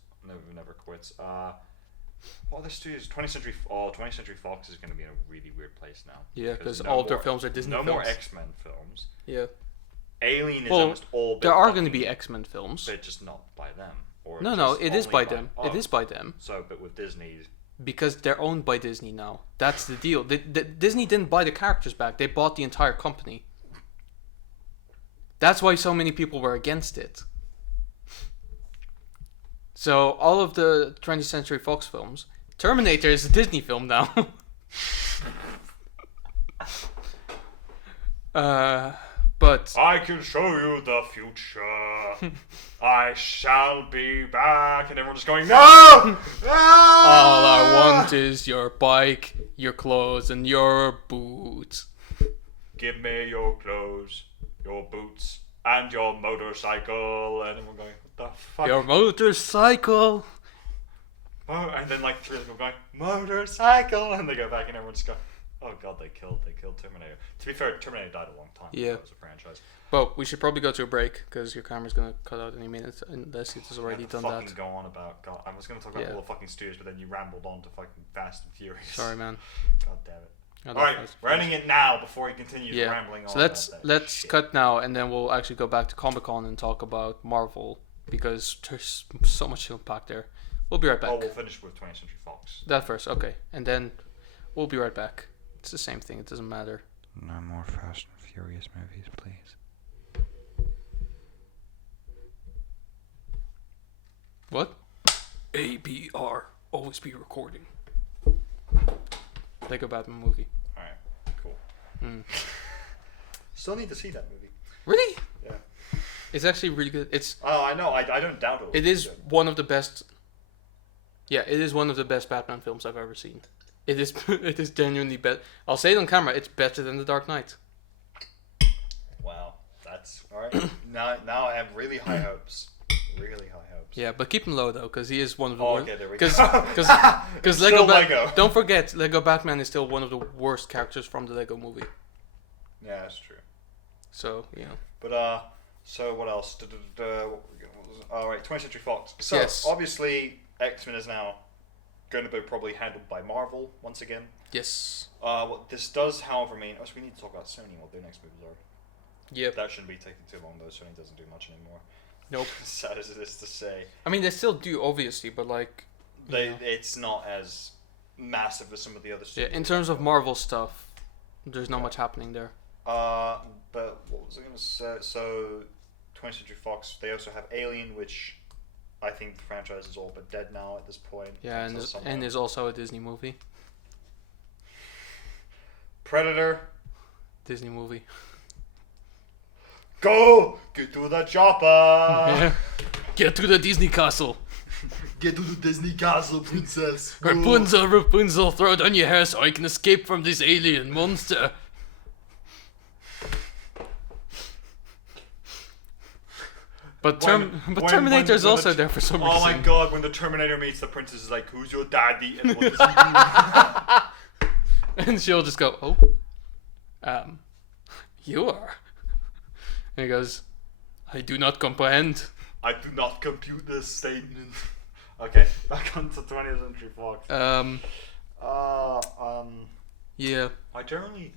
Never quits. What other studios? 20th Century Fox is going to be in a really weird place now. Yeah, because all their films are Disney films. No more X-Men films. Yeah. Alien is almost all. There are going to be X-Men films. They're just not by them. Or No, it is by them. It is by them. So, but with Disney. Because they're owned by Disney now. That's the deal. Disney didn't buy the characters back. They bought the entire company. That's why so many people were against it. So all of the 20th Century Fox films, Terminator is a Disney film now. But I can show you the future. I shall be back, and everyone's going, no! all I want is your bike, your clothes, and your boots. Give me your clothes, your boots, and your motorcycle. And everyone going, what the fuck? Your motorcycle. And then like three of them going, motorcycle, and they go back, and everyone's going, oh god, they killed Terminator. To be fair, Terminator died a long time ago as a franchise. Well, we should probably go to a break because your camera's gonna cut out any minute unless it has already done fucking that. Go on about. God, I was gonna talk about all the fucking studios, but then you rambled on to fucking Fast and Furious. Sorry, man. God damn it. All right, we're ending it now before he continues rambling on. So let's cut now, and then we'll actually go back to Comic-Con and talk about Marvel because there's so much to unpack there. We'll be right back. Oh, we'll finish with 20th Century Fox. That first, okay, and then we'll be right back. It's the same thing. It doesn't matter. No more Fast and Furious movies, please. What? ABR. Always be recording. Lego Batman movie. Alright, cool. Still need to see that movie. Really? Yeah. It's actually really good. It's. Oh, I know. I don't doubt it. It is one of the best. Yeah, it is one of the best Batman films I've ever seen. It is. It is genuinely better. I'll say it on camera. It's better than The Dark Knight. Wow, that's all right. now I have really high hopes. Really high hopes. Yeah, but keep him low though, because he is one of the worst. Okay, there we go. Because Lego. Don't forget, Lego Batman is still one of the worst characters from the Lego movie. Yeah, that's true. So But so what else? All right, 20th Century Fox. So obviously, X-Men is now going to be probably handled by Marvel once again. Yes. What this does, however, mean we need to talk about Sony, what their next movies are. Yep. That shouldn't be taking too long though. Sony doesn't do much anymore. Nope. Sad as it is to say. I mean, they still do, obviously, but like... It's not as massive as some of the other studios. Yeah, in terms of Marvel stuff, there's not much happening there. But what was I going to say? So, 20th Century Fox, they also have Alien, which I think the franchise is all but dead now at this point. Yeah, and there's also a Disney movie. Predator. Disney movie. Go! Get to the chopper! Yeah. Get to the Disney castle. Get to the Disney castle, princess. Rapunzel, Rapunzel, throw down your hair so I can escape from this alien monster. But Terminator's also there for some reason. Oh my god, when the Terminator meets the princess, is like, who's your daddy? And what does he do? And she'll just go, you are. And he goes, I do not comprehend. I do not compute this statement. Okay, back on to 20th Century Fox. Yeah. I generally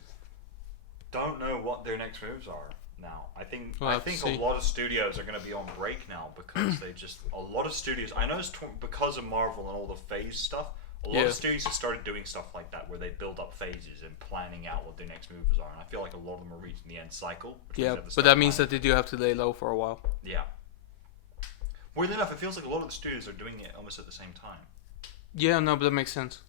don't know what their next moves are now. I think a lot of studios are going to be on break now because a lot of studios, I know it's because of Marvel and all the phase stuff, a lot of studios have started doing stuff like that where they build up phases and planning out what their next moves are, and I feel like a lot of them are reaching the end cycle. Yeah, but that means that they do have to lay low for a while. Yeah. Weirdly enough, it feels like a lot of the studios are doing it almost at the same time. Yeah, no, but that makes sense.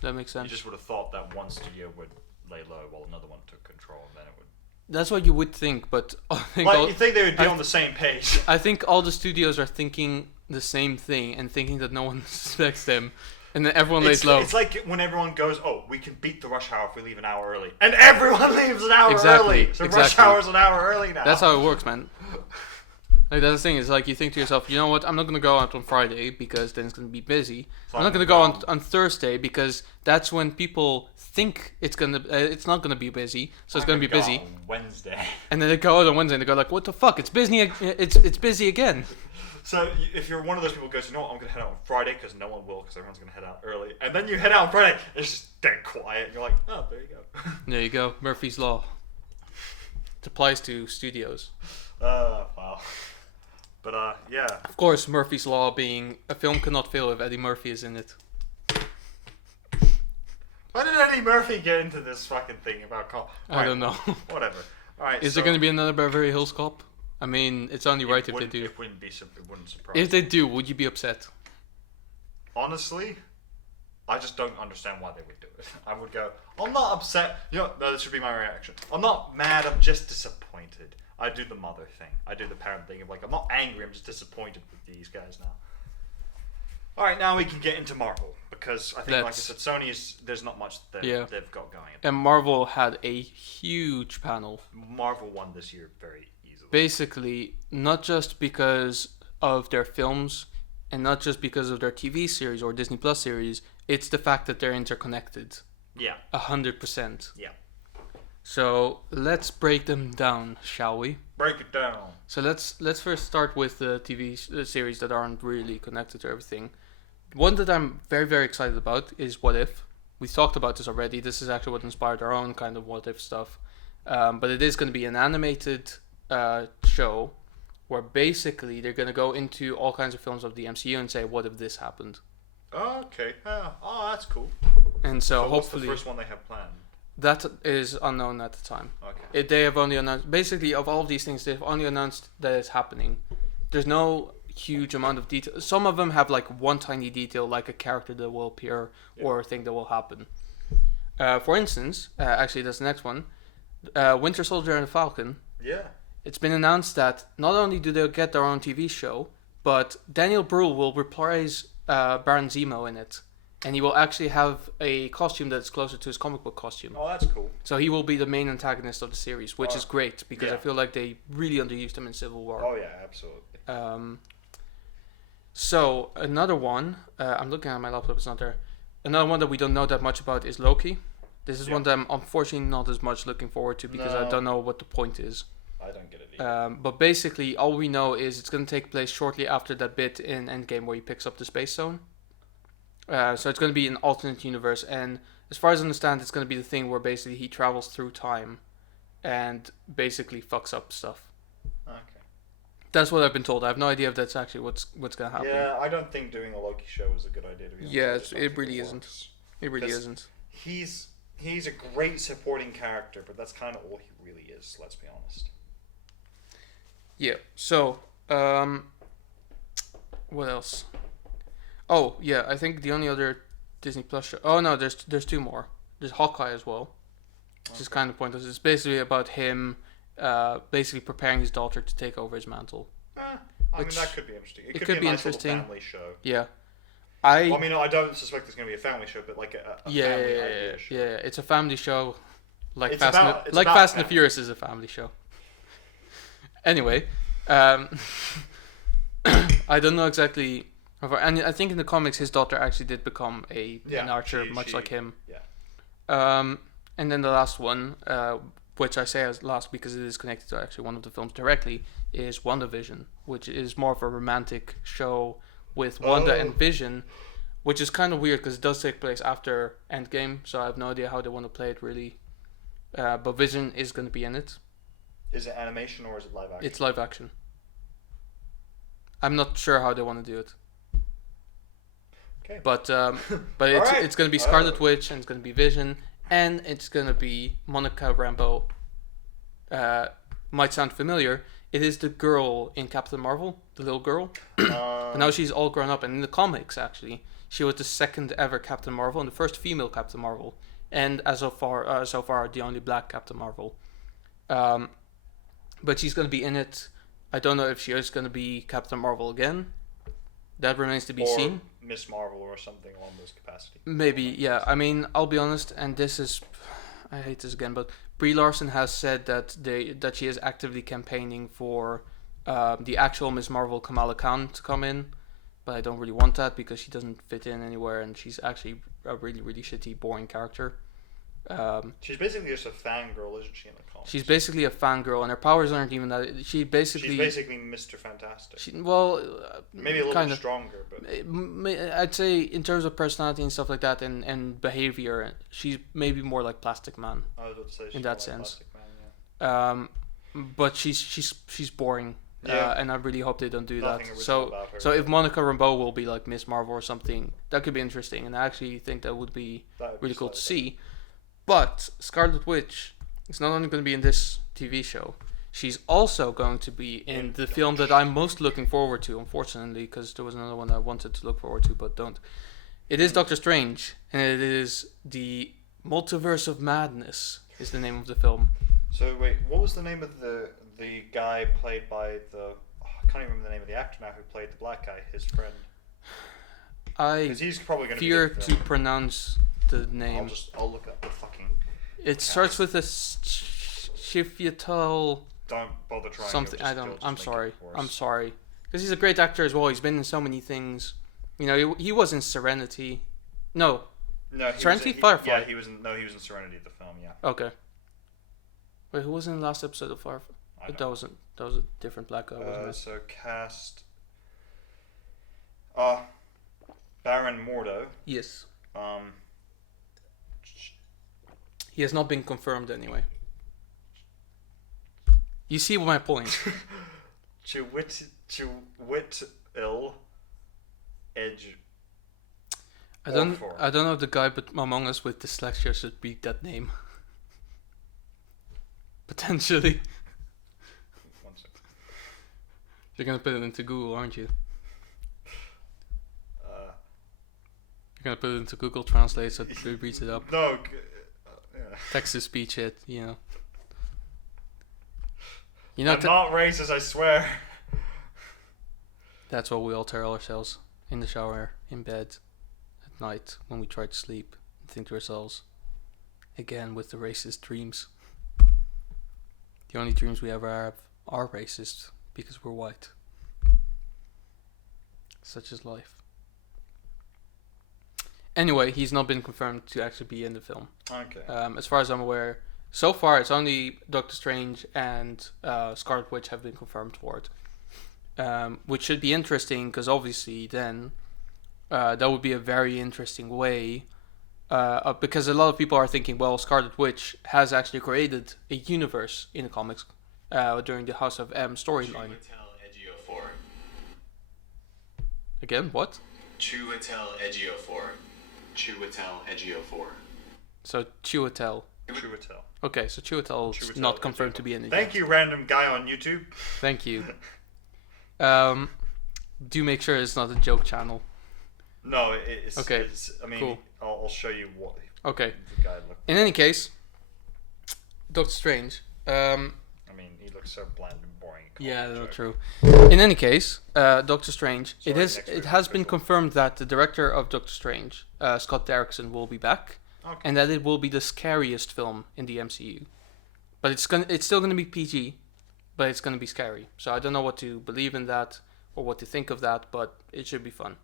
That makes sense. You just would have thought that one studio would lay low while another one took control, and then it would... That's what you would think, but I think you think they would be on the same page. I think all the studios are thinking the same thing and thinking that no one suspects them, and then everyone lays low. It's like when everyone goes, "Oh, we can beat the rush hour if we leave an hour early," and everyone leaves an hour early. So rush hour's an hour early now. That's how it works, man. Like that's the thing. Is like you think to yourself, you know what? I'm not gonna go out on Friday because then it's gonna be busy. So I'm not gonna go on Thursday because that's when people think it's not gonna be busy, so it's gonna be busy. On Wednesday. And then they go out on Wednesday and they go like, what the fuck? It's busy. It's busy again. So if you're one of those people who goes, you know what, I'm gonna head out on Friday because no one will because everyone's gonna head out early, and then you head out on Friday, it's just dead quiet, and you're like, oh, there you go. There you go. Murphy's Law. It applies to studios. Wow. But yeah. Of course, Murphy's Law being a film cannot fail if Eddie Murphy is in it. Why did Eddie Murphy get into this fucking thing about cop? I don't know. Whatever. All right. Is there going to be another Beverly Hills Cop? I mean, it's only right if they do. It wouldn't surprise. If they do, would you be upset? Honestly, I just don't understand why they would do it. I would go, I'm not upset. You know, no, this should be my reaction. I'm not mad. I'm just disappointed. I do the mother thing. I do the parent thing of like, I'm not angry. I'm just disappointed with these guys now. All right, now we can get into Marvel because I think, like I said, there's not much that they've got going. And Marvel had a huge panel. Marvel won this year very easily. Basically, not just because of their films and not just because of their TV series or Disney Plus series, it's the fact that they're interconnected. Yeah. 100%. Yeah. So let's break them down, shall we? Break it down. So let's first start with the TV series that aren't really connected to everything. One that I'm very, very excited about is What If. We talked about this already. This is actually what inspired our own kind of What If stuff. But it is going to be an animated show where basically they're going to go into all kinds of films of the MCU and say, what if this happened? Oh, okay. Oh, that's cool. And so hopefully... What's the first one they have planned? That is unknown at the time. Okay. They have only announced... Basically, of all of these things, they've only announced that it's happening. There's no huge amount of detail. Some of them have like one tiny detail, like a character that will appear or a thing that will happen. For instance, actually that's the next one, Winter Soldier and the Falcon. Yeah. It's been announced that not only do they get their own TV show, but Daniel Bruhl will reprise Baron Zemo in it. And he will actually have a costume that's closer to his comic book costume. Oh, that's cool. So he will be the main antagonist of the series, which is great because I feel like they really underused him in Civil War. Oh yeah, absolutely. So another one, I'm looking at my laptop, it's not there. Another one that we don't know that much about is Loki. This is one that I'm unfortunately not as much looking forward to because I don't know what the point is. I don't get it either. But basically, all we know is it's going to take place shortly after that bit in Endgame where he picks up the space zone. So it's going to be an alternate universe, and as far as I understand, it's going to be the thing where basically he travels through time and basically fucks up stuff. Okay. That's what I've been told. I have no idea if that's actually what's going to happen. Yeah, I don't think doing a Loki show is a good idea to be honest. Yeah, it really isn't. It really isn't. He's a great supporting character, but that's kind of all he really is. Let's be honest. Yeah. So, what else? Oh yeah, I think the only other Disney Plus show. Oh no, there's two more. There's Hawkeye as well, which is kind of pointless. It's basically about him, basically preparing his daughter to take over his mantle. I mean that could be interesting. It could be a nice interesting. Little family show. Yeah. I mean, I don't suspect it's going to be a family show, but like a family idea show. Yeah, it's a family show, like It's Fast about- and, like about Fast and the family. Furious is a family show. Anyway, I don't know exactly, and I think in the comics his daughter actually did become an archer, much like him. Yeah. And then the last one, which I say as last because it is connected to actually one of the films directly, is WandaVision, which is more of a romantic show with Wanda and Vision, which is kind of weird because it does take place after Endgame, so I have no idea how they want to play it really. But Vision is going to be in it. Is it animation or is it live action? It's live action. I'm not sure how they want to do it. Okay. But it's going to be Scarlet Witch and it's going to be Vision and it's going to be Monica Rambeau. Might sound familiar. It is the girl in Captain Marvel, the little girl. But now she's all grown up, and in the comics, actually, she was the second ever Captain Marvel and the first female Captain Marvel, and so far, the only black Captain Marvel. But she's going to be in it. I don't know if she is going to be Captain Marvel again. That remains to be seen. Miss Marvel or something along those capacities. Maybe, yeah. I mean, I'll be honest, and this is, I hate this again, but Brie Larson has said that she is actively campaigning for the actual Miss Marvel Kamala Khan to come in, but I don't really want that because she doesn't fit in anywhere, and she's actually a really, really shitty, boring character. She's basically just a fangirl, isn't she, in the comics? She's basically a fangirl, and her powers aren't even that. She's basically Mr. Fantastic. Maybe a little bit stronger, but I'd say in terms of personality and stuff like that, and behavior, she's maybe more like Plastic Man. I was about to say she's in that like sense. Plastic Man, yeah. But she's boring. Yeah. And I really hope they don't do Nothing that. original about her. So if Monica Rambeau will be like Miss Marvel or something, that could be interesting, and I actually think that would be really cool to see. But Scarlet Witch is not only going to be in this TV show, she's also going to be in the film that I'm most looking forward to, unfortunately, because there was another one I wanted to look forward to, but don't. It is Doctor Strange, and it is the Multiverse of Madness is the name of the film. So wait, what was the name of the guy played by I can't even remember the name of the actor now who played the black guy, his friend? I he's probably going fear to pronounce the name. I'll look up the fucking. It starts with a Shifiatal. Don't bother trying. Something I'm sorry. I'm sorry. Because he's a great actor as well. He's been in so many things. You know, he was in Serenity. No, Serenity? Firefly. Yeah, he was in Serenity, the film. Yeah. Okay. Wait, who was in the last episode of Firefly? That was a different black guy, wasn't it? So cast. Baron Mordo. Yes. He has not been confirmed anyway. You see my point. Chiwetel Edge. I don't know if the guy but among us with dyslexia should read that name. Potentially. One second. You're gonna put it into Google, aren't you? You're gonna put it into Google Translate so it reads it up. No. Yeah. Text to speech it, you know. I'm not racist, I swear. That's what we all tell ourselves in the shower, in bed, at night, when we try to sleep, and think to ourselves, again with the racist dreams. The only dreams we ever have are racist because we're white. Such is life. Anyway, he's not been confirmed to actually be in the film. Okay. As far as I'm aware, so far it's only Doctor Strange and Scarlet Witch have been confirmed for it. Which should be interesting because obviously then that would be a very interesting way. Because a lot of people are thinking, well, Scarlet Witch has actually created a universe in the comics during the House of M storyline. Again, what? Chiwetel Ejiofor. So Chiwetel. Okay, so Chiwetel's not confirmed to be in it. Thank you, random guy on YouTube. Thank you. Do make sure it's not a joke channel. No, it's okay. I mean, cool. I'll show you what. Okay. The guy looked. In any case, Doctor Strange. I mean, he looks so bland and boring. Yeah, that's true. In any case, Doctor Strange. It has been confirmed that the director of Doctor Strange, Scott Derrickson, will be back, and that it will be the scariest film in the MCU. But it's still gonna be PG, but it's gonna be scary. So I don't know what to believe in that or what to think of that, but it should be fun.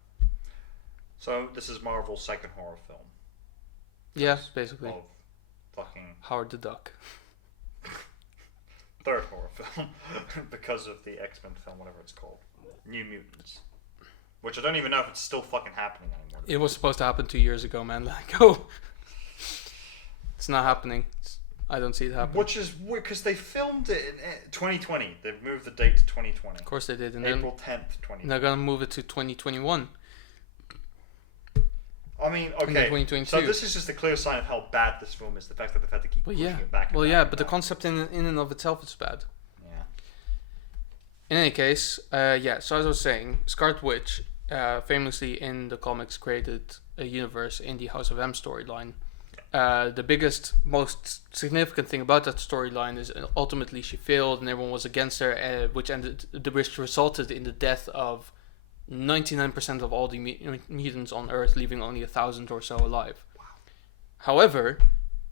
So this is Marvel's second horror film. Yeah, basically. Of fucking Howard the Duck. Third horror film because of the X-Men film, whatever it's called, New Mutants, which I don't even know if it's still fucking happening anymore. It was supposed to happen 2 years ago, man. Like, oh, it's not happening. I don't see it happening. Which is weird because they filmed it in 2020. They've moved the date to 2020. Of course they did, and April 10th, 2020. They're gonna move it to 2021. I mean, okay, so this is just a clear sign of how bad this film is, the fact that they've had to keep pushing it back. But the concept in and of itself is bad. Yeah. In any case, so as I was saying, Scarlet Witch famously in the comics created a universe in the House of M storyline. The biggest, most significant thing about that storyline is ultimately she failed and everyone was against her, which resulted in the death of 99% of all the mutants on Earth, leaving only 1,000 or so alive. Wow. However,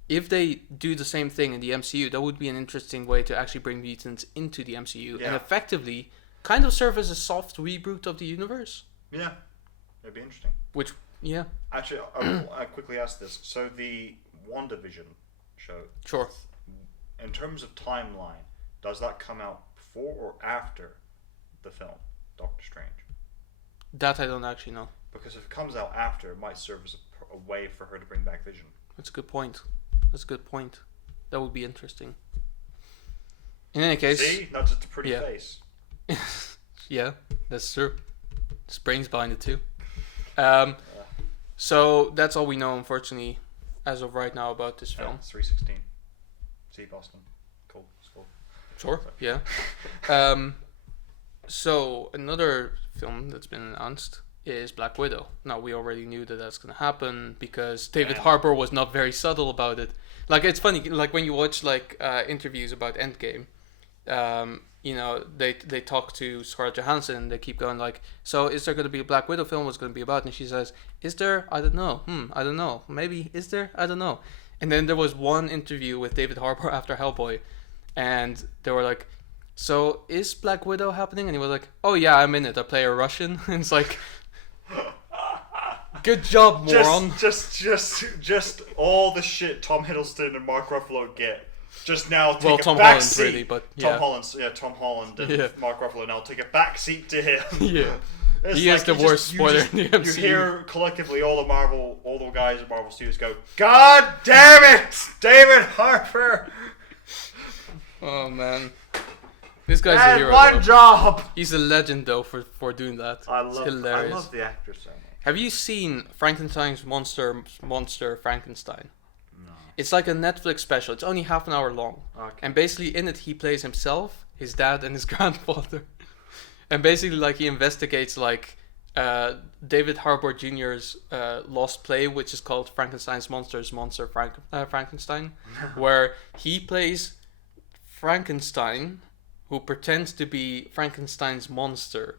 if they do the same thing in the MCU, that would be an interesting way to actually bring mutants into the MCU and effectively kind of serve as a soft reboot of the universe. Yeah, it'd be interesting. Which, yeah. Actually, I quickly ask this. So the WandaVision show. Sure. In terms of timeline, does that come out before or after the film Doctor Strange? That I don't actually know. Because if it comes out after, it might serve as a way for her to bring back Vision. That's a good point. That would be interesting. In any case... See? Not just a pretty face. Yeah, that's true. There's brains behind it too. So that's all we know, unfortunately, as of right now about this film. 316. See Boston. Cool. It's cool. Sure, yeah. So another film that's been announced is Black Widow. Now, we already knew that that's going to happen because David Harbour was not very subtle about it. Like, it's funny, like when you watch like interviews about Endgame, you know, they talk to Scarlett Johansson and they keep going like, so is there going to be a Black Widow film? What's going to be about? And she says, is there? I don't know. I don't know. Maybe. Is there? I don't know. And then there was one interview with David Harbour after Hellboy, and they were like, so is Black Widow happening? And he was like, oh yeah, I'm in it. I play a Russian. And it's like, good job, moron. Just all the shit Tom Hiddleston and Mark Ruffalo get. Just now take Tom a back Holland, seat. Really, but yeah. Tom Holland and Mark Ruffalo now take a back seat to him. Yeah. It's He is the worst spoiler in the MCU. You hear collectively all the guys at Marvel Studios go, God damn it, David Harbour! Oh man. This guy's and a hero. one though. job! He's a legend though for doing that. It's hilarious. I love the actor so much. Have you seen Frankenstein's Monster Frankenstein? No. It's like a Netflix special. It's only half an hour long. Okay. And basically in it he plays himself, his dad and his grandfather. And basically like he investigates like David Harbour Jr.'s lost play, which is called Frankenstein's Monster Frankenstein, where he plays Frankenstein, who pretends to be Frankenstein's monster.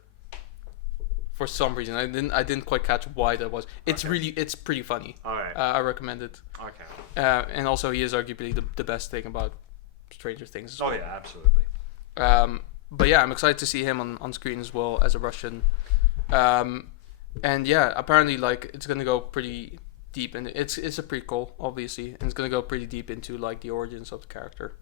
For some reason, I didn't quite catch why that was. It's pretty funny. All right. I recommend it. Okay. And also he is arguably the best thing about Stranger Things as well. Oh yeah, absolutely. But yeah, I'm excited to see him on screen as well as a Russian. And yeah, apparently like it's gonna go pretty deep, and it's a prequel obviously, and it's gonna go pretty deep into like the origins of the character.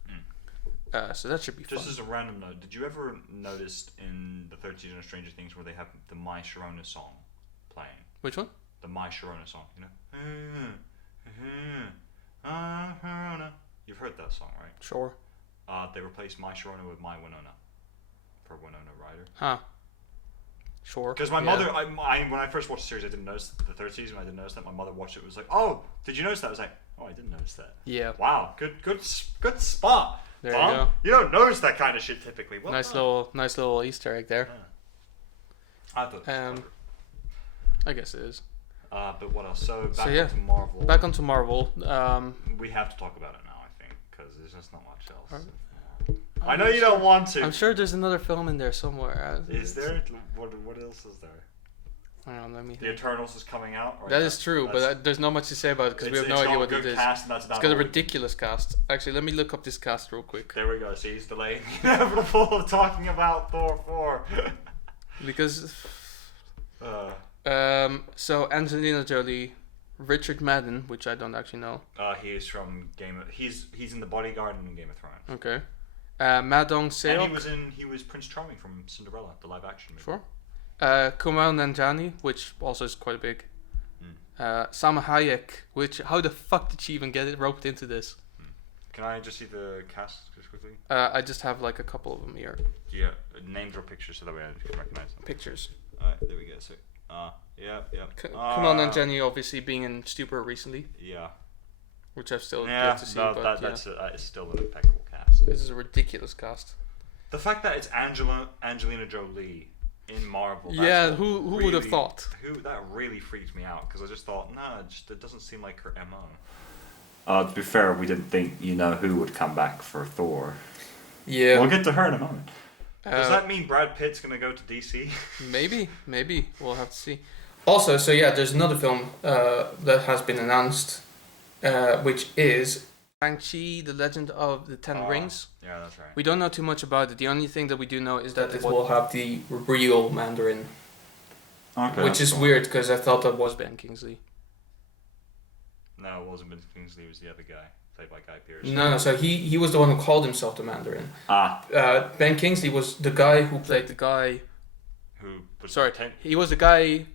So that should be fun. Just as a random note, did you ever notice in the third season of Stranger Things where they have the My Sharona song playing? Which one? The My Sharona song, you know? You've heard that song, right? Sure. They replaced My Sharona with My Winona for Winona Ryder. Huh. Sure. Because my mother, when I first watched the series, I didn't notice the third season. I didn't notice that. My mother watched it. Was like, "Oh, did you notice that?" I was like, "Oh, I didn't notice that." Yeah. Wow. Good spot. There Tom. you go. You don't notice that kind of shit typically. Well nice done. little Easter egg there. Yeah. I thought it was clever. I guess it is. But what else? So back yeah. onto Marvel. Back onto Marvel. We have to talk about it now, I think, because there's just not much else. I know you don't want to. I'm sure there's another film in there somewhere. Is there? What else is there? Hang on, let me. The Eternals is coming out. Right? That is true, but there's not much to say about it because we have no idea what it is. Cast, and that's it's got a ridiculous cast. Actually, let me look up this cast real quick. There we go. See, he's delaying the inevitable of talking about Thor 4. Because. So Angelina Jolie, Richard Madden, which I don't actually know. He is from He's in The Bodyguard and in Game of Thrones. Okay. Madong Seok. And he was Prince Charming from Cinderella, the live action movie. Sure. Kumail Nanjiani, which also is quite big. Salma Hayek, which how the fuck did she even get it roped into this? Can I just see the cast just quickly? I just have like a couple of them here. Yeah, names or pictures so that way I can recognize them. Pictures. Alright, there we go. So, yeah. Kumail Nanjiani obviously being in Stewart recently. Yeah. Which I've still yet to see. That's still an impeccable cast. This is a ridiculous cast. The fact that it's Angelina Jolie in Marvel. Yeah, who would have thought? That really freaked me out because I just thought, it doesn't seem like her MO. To be fair, we didn't think who would come back for Thor. Yeah. We'll get to her in a moment. Does that mean Brad Pitt's gonna go to DC? Maybe. We'll have to see. Also, so yeah, there's another film that has been announced, which is Shang-Chi, The Legend of the Ten Rings. Yeah, that's right. We don't know too much about it. The only thing that we do know is That that it will have the real Mandarin, Okay. which is weird because I thought that was was Ben Kingsley. No, it wasn't Ben Kingsley. It was the other guy, played by Guy Pearce. no. So he was the one who called himself the Mandarin. Ah. Ben Kingsley was the guy who Played played the guy. Who? Was Sorry, he was the guy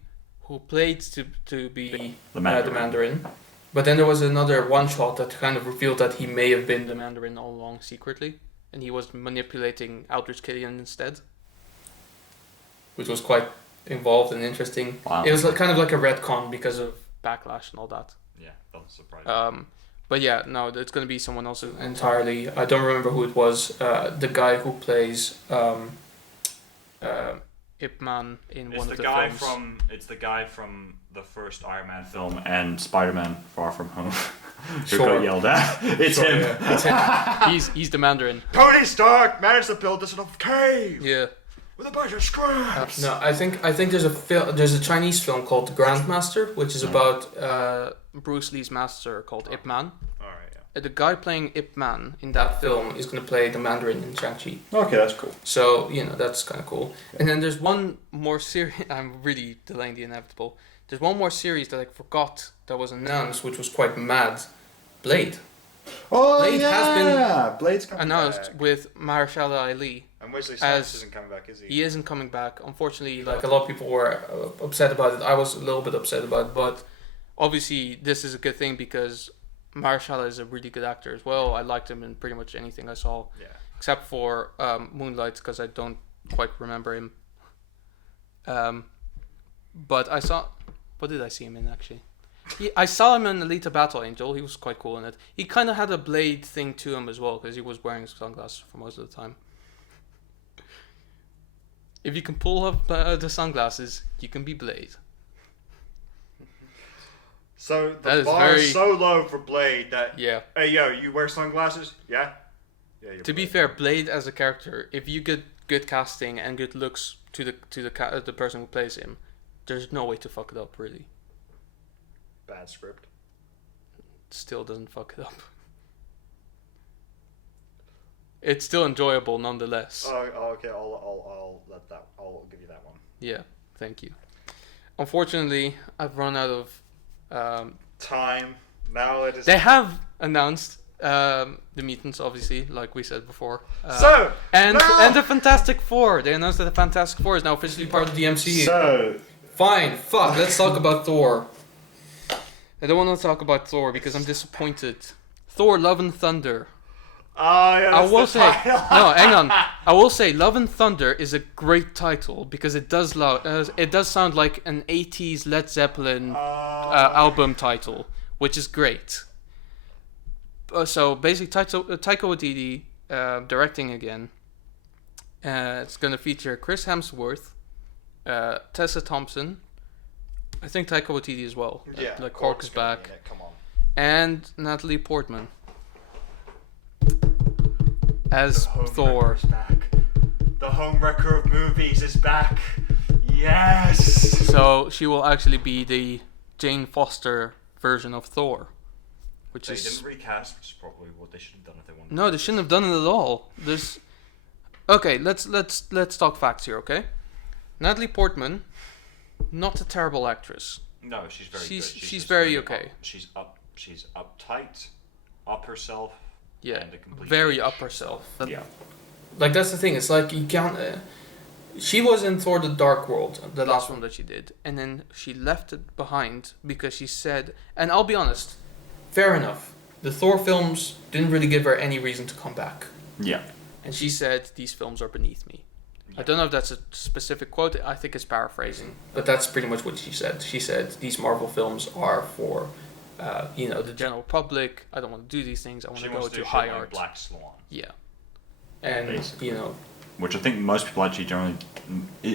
who played to be The the Mandarin. But then there was another one shot that kind of revealed that he may have been the Mandarin all along secretly, and he was manipulating Aldrich Killian instead. which was quite involved and interesting. Wow. It was kind of like a retcon because of Backlash and all that. Yeah, that was surprising. But yeah, no, it's gonna be someone else. entirely. I don't remember who it was. The guy who plays Ip Man in It's one the of the guy films. from. It's the guy from the first Iron Man film and Spider-Man: Far From Home, who Sure. got yelled at. It's Sure, him. yeah. It's him. He's the Mandarin. Tony Stark managed to build this little cave Yeah. with a bunch of scraps. No, I think there's a Chinese film called Grandmaster, which is about Bruce Lee's master called Ip Man. All right. The guy playing Ip Man in that film is going to play the Mandarin in Shang-Chi. Yeah. Okay, that's cool. So, that's kind of cool. And then there's one more series. I'm really delaying the inevitable. There's one more series that I forgot that was announced, Which was quite mad. Blade. Oh Blade has Blade's coming announced back. with Mahershala Ali. And Wesley as- Snipes isn't coming back, is he? He isn't coming back, unfortunately. Like, a lot of people were upset about it. I was a little bit upset about it, but Obviously, this is a good thing because Mahershala is a really good actor as well. I liked him in pretty much anything I saw, Yeah. except for Moonlight, because I don't quite remember him. But I saw... What did I see him in, actually? I saw him in Alita Battle Angel. He was quite cool in it. He kind of had a Blade thing to him as well, because he was wearing sunglasses for most of the time. If you can pull up the sunglasses, you can be Blade. So That the is bar very- is so low for Blade that Yeah. hey yo, you wear sunglasses? Yeah. Yeah. You're To be Blade. fair, Blade as a character, if you get good casting and good looks to the person who plays him, there's no way to fuck it up. Really, Bad script. still doesn't fuck it up. It's still enjoyable nonetheless. Oh, okay. I'll give you that one. Yeah, thank you. Unfortunately, I've run out of. Time. Now it is. They have announced the mutants, obviously, like we said before. Now- And the Fantastic Four. They announced that the Fantastic Four is now officially part of the MCU. So fine, fuck, let's talk about Thor. I don't want to talk about Thor because I'm disappointed. Thor: Love and Thunder. oh yeah, I that's will the say title. no. Hang on. I will say Love and Thunder is a great title because it does sound like an '80s Led Zeppelin album title, which is great. So basically, Taika Waititi directing again. It's gonna feature Chris Hemsworth, Tessa Thompson. I think Taika Waititi as well. Yeah. Like Cork is gonna back, be in it, Come on. and Natalie Portman as The Thor. Homewrecker's back. The Homewrecker of movies is back. Yes. So she will actually be the Jane Foster version of Thor, which They is didn't recast, which is probably what they should have done if they wanted. no, they shouldn't have done it at all. There's okay. Let's talk facts here, okay? Natalie Portman, not a terrible actress. No, she's very She's- good. she's just very up- okay. She's uptight, up herself. Yeah, And a complete very bitch. up herself. Yeah. Like, that's the thing, it's like you can't. She was in Thor: The Dark World, The last one that she did, and then she left it behind because she said, and I'll be honest, Fair enough. The Thor films didn't really give her any reason to come back. Yeah. and she said these films are beneath me. I don't know if that's a specific quote. I think it's paraphrasing. But that's pretty much what she said. She said these Marvel films are for, The general public. I don't want to do these things. I want She to go wants to to do high shit like art. Black Swan. Yeah. and Basically. Which I think most people actually generally.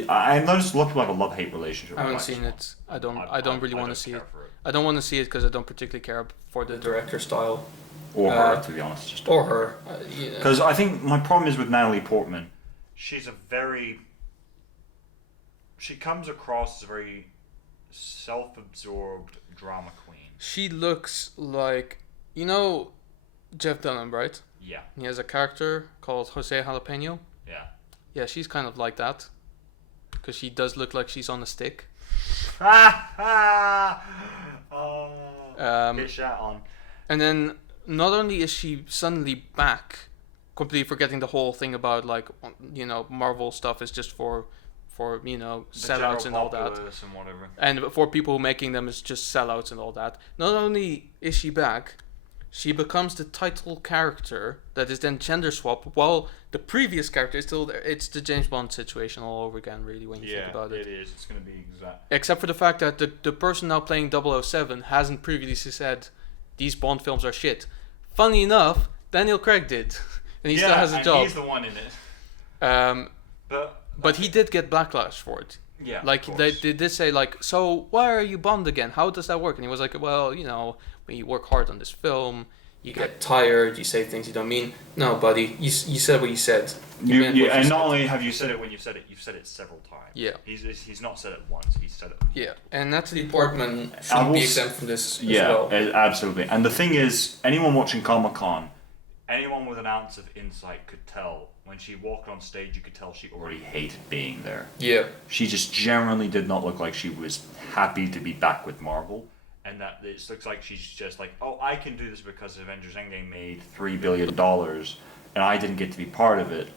I've noticed a lot of people have a love-hate relationship. I with haven't Black seen Swan. it. I don't really want to see care it. for it. I don't want to see it because I don't particularly care for the director style, Or Uh, her, to be honest. Just or her. because I think my problem is with Natalie Portman. She's a very. She comes across as a very self-absorbed drama queen. She looks like Jeff Dunham, right? Yeah. He has a character called Jose Jalapeno. Yeah. Yeah, she's kind of like that. Because she does look like she's on a stick. Get shot on. And then, not only is she suddenly back, completely forgetting the whole thing about, like, you know, Marvel stuff is just for you know, The sellouts general and all that. populace and whatever. And for people making them is just sellouts and all that. Not only is she back, she becomes the title character that is then gender swapped, while the previous character is still there. It's the James Bond situation all over again, really, when you think about it. Yeah, it is. It's going to be exact. Except for the fact that the person now playing 007 hasn't previously said these Bond films are shit. Funny enough, Daniel Craig did. And he still has a job. He's the one in it. But he did get backlash for it. Yeah. Like they did say like, so why are you Bond again? How does that work? And he was like, well, you know, when you work hard on this film, you get tired, you say things you don't mean. No, buddy, you said what you said. And not only have you said it when you said it, you've said it several times. Yeah. He's not said it once. He's said it. Yeah. And Natalie Portman should be exempt from this as well. Yeah, absolutely. And the thing is, anyone watching Comic-Con, anyone with an ounce of insight could tell when she walked on stage, you could tell she already hated being there. Yeah. She just generally did not look like she was happy to be back with Marvel. And that it looks like she's just like, oh, I can do this because Avengers Endgame made $3 billion and I didn't get to be part of it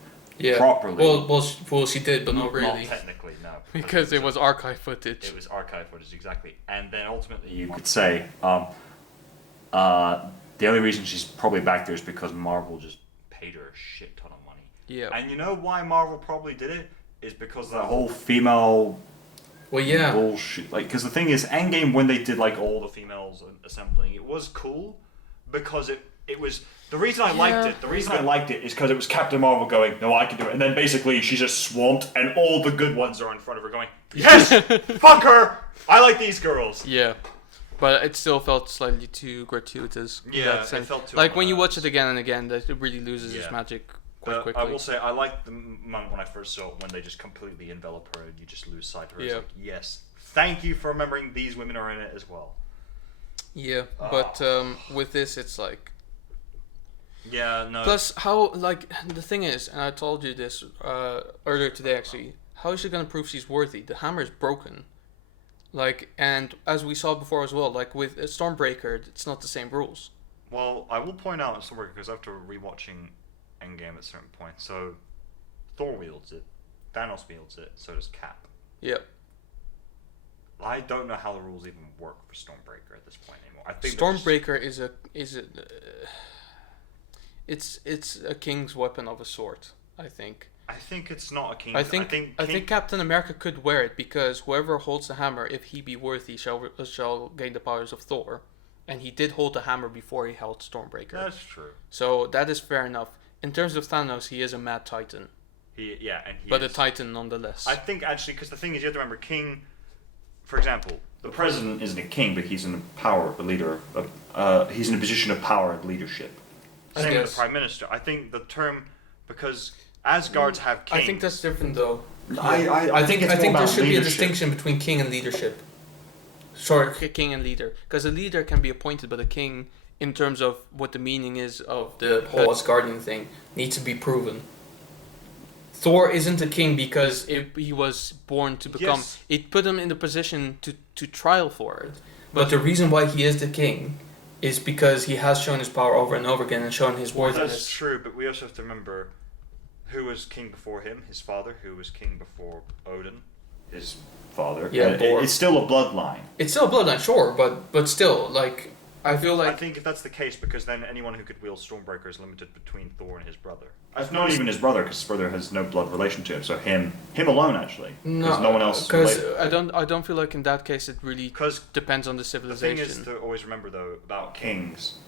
properly. Well, she did, but not really. Not technically, no. Because it was archive footage. It was archive footage, exactly. And then ultimately you could say, the only reason she's probably back there is because Marvel just paid her a shit ton of money. Yeah. And you know why Marvel probably did it? Is because that whole female bullshit. Like, because the thing is, Endgame, when they did like all the females assembling, it was cool because it was. The reason I liked it is because it was Captain Marvel going, no, I can do it. And then basically she's just swamped and all the good ones are in front of her going, yes! Fuck her! I like these girls! Yeah. But it still felt slightly too gratuitous. Yeah, it felt too like when you watch it again and again, that it really loses its magic quite quickly. I will say, I liked the moment when I first saw it, when they just completely envelop her and you just lose sight of her. It's like, yes, thank you for remembering these women are in it as well. Yeah, but with this, it's like... Yeah, no. Plus, how, like, the thing is, and I told you this earlier today actually, how is she going to prove she's worthy? The hammer is broken. Like, and as we saw before as well, like with Stormbreaker, it's not the same rules. Well, I will point out Stormbreaker because after rewatching Endgame at a certain point, so Thor wields it, Thanos wields it, so does Cap. Yep. I don't know how the rules even work for Stormbreaker at this point anymore. I think Stormbreaker it's a king's weapon of a sort, I think. I think it's not a king. I think Captain America could wear it because whoever holds the hammer, if he be worthy, shall gain the powers of Thor, and he did hold the hammer before he held Stormbreaker. That's true. So that is fair enough. In terms of Thanos, he is a mad titan. But a titan nonetheless. I think actually, because the thing is, you have to remember, king. For example, the president isn't a king, but he's in a power, a leader. He's in a position of power and leadership. Same with the prime minister. I think the term, because Asgards have kings. I think that's different though. I think there should be a distinction between king and leadership. Sorry, king and leader, because a leader can be appointed, but a king, in terms of what the meaning is of the whole Asgardian thing, needs to be proven. Thor isn't a king because he was born to become. Yes. It put him in the position to trial for it. But the reason why he is the king is because he has shown his power over and over again and shown his worthiness. That's true, but we also have to remember who was king before him, his father, who was king before Odin, his father. Yeah, it's still a bloodline. It's still a bloodline, sure, but still, like, I feel like... I think if that's the case, because then anyone who could wield Stormbreaker is limited between Thor and his brother. It's not even his brother, because his brother has no blood relation to him, so him alone, actually. Because no one else... Because I don't feel like in that case it really depends on the civilization. The thing is to always remember, though, about kings,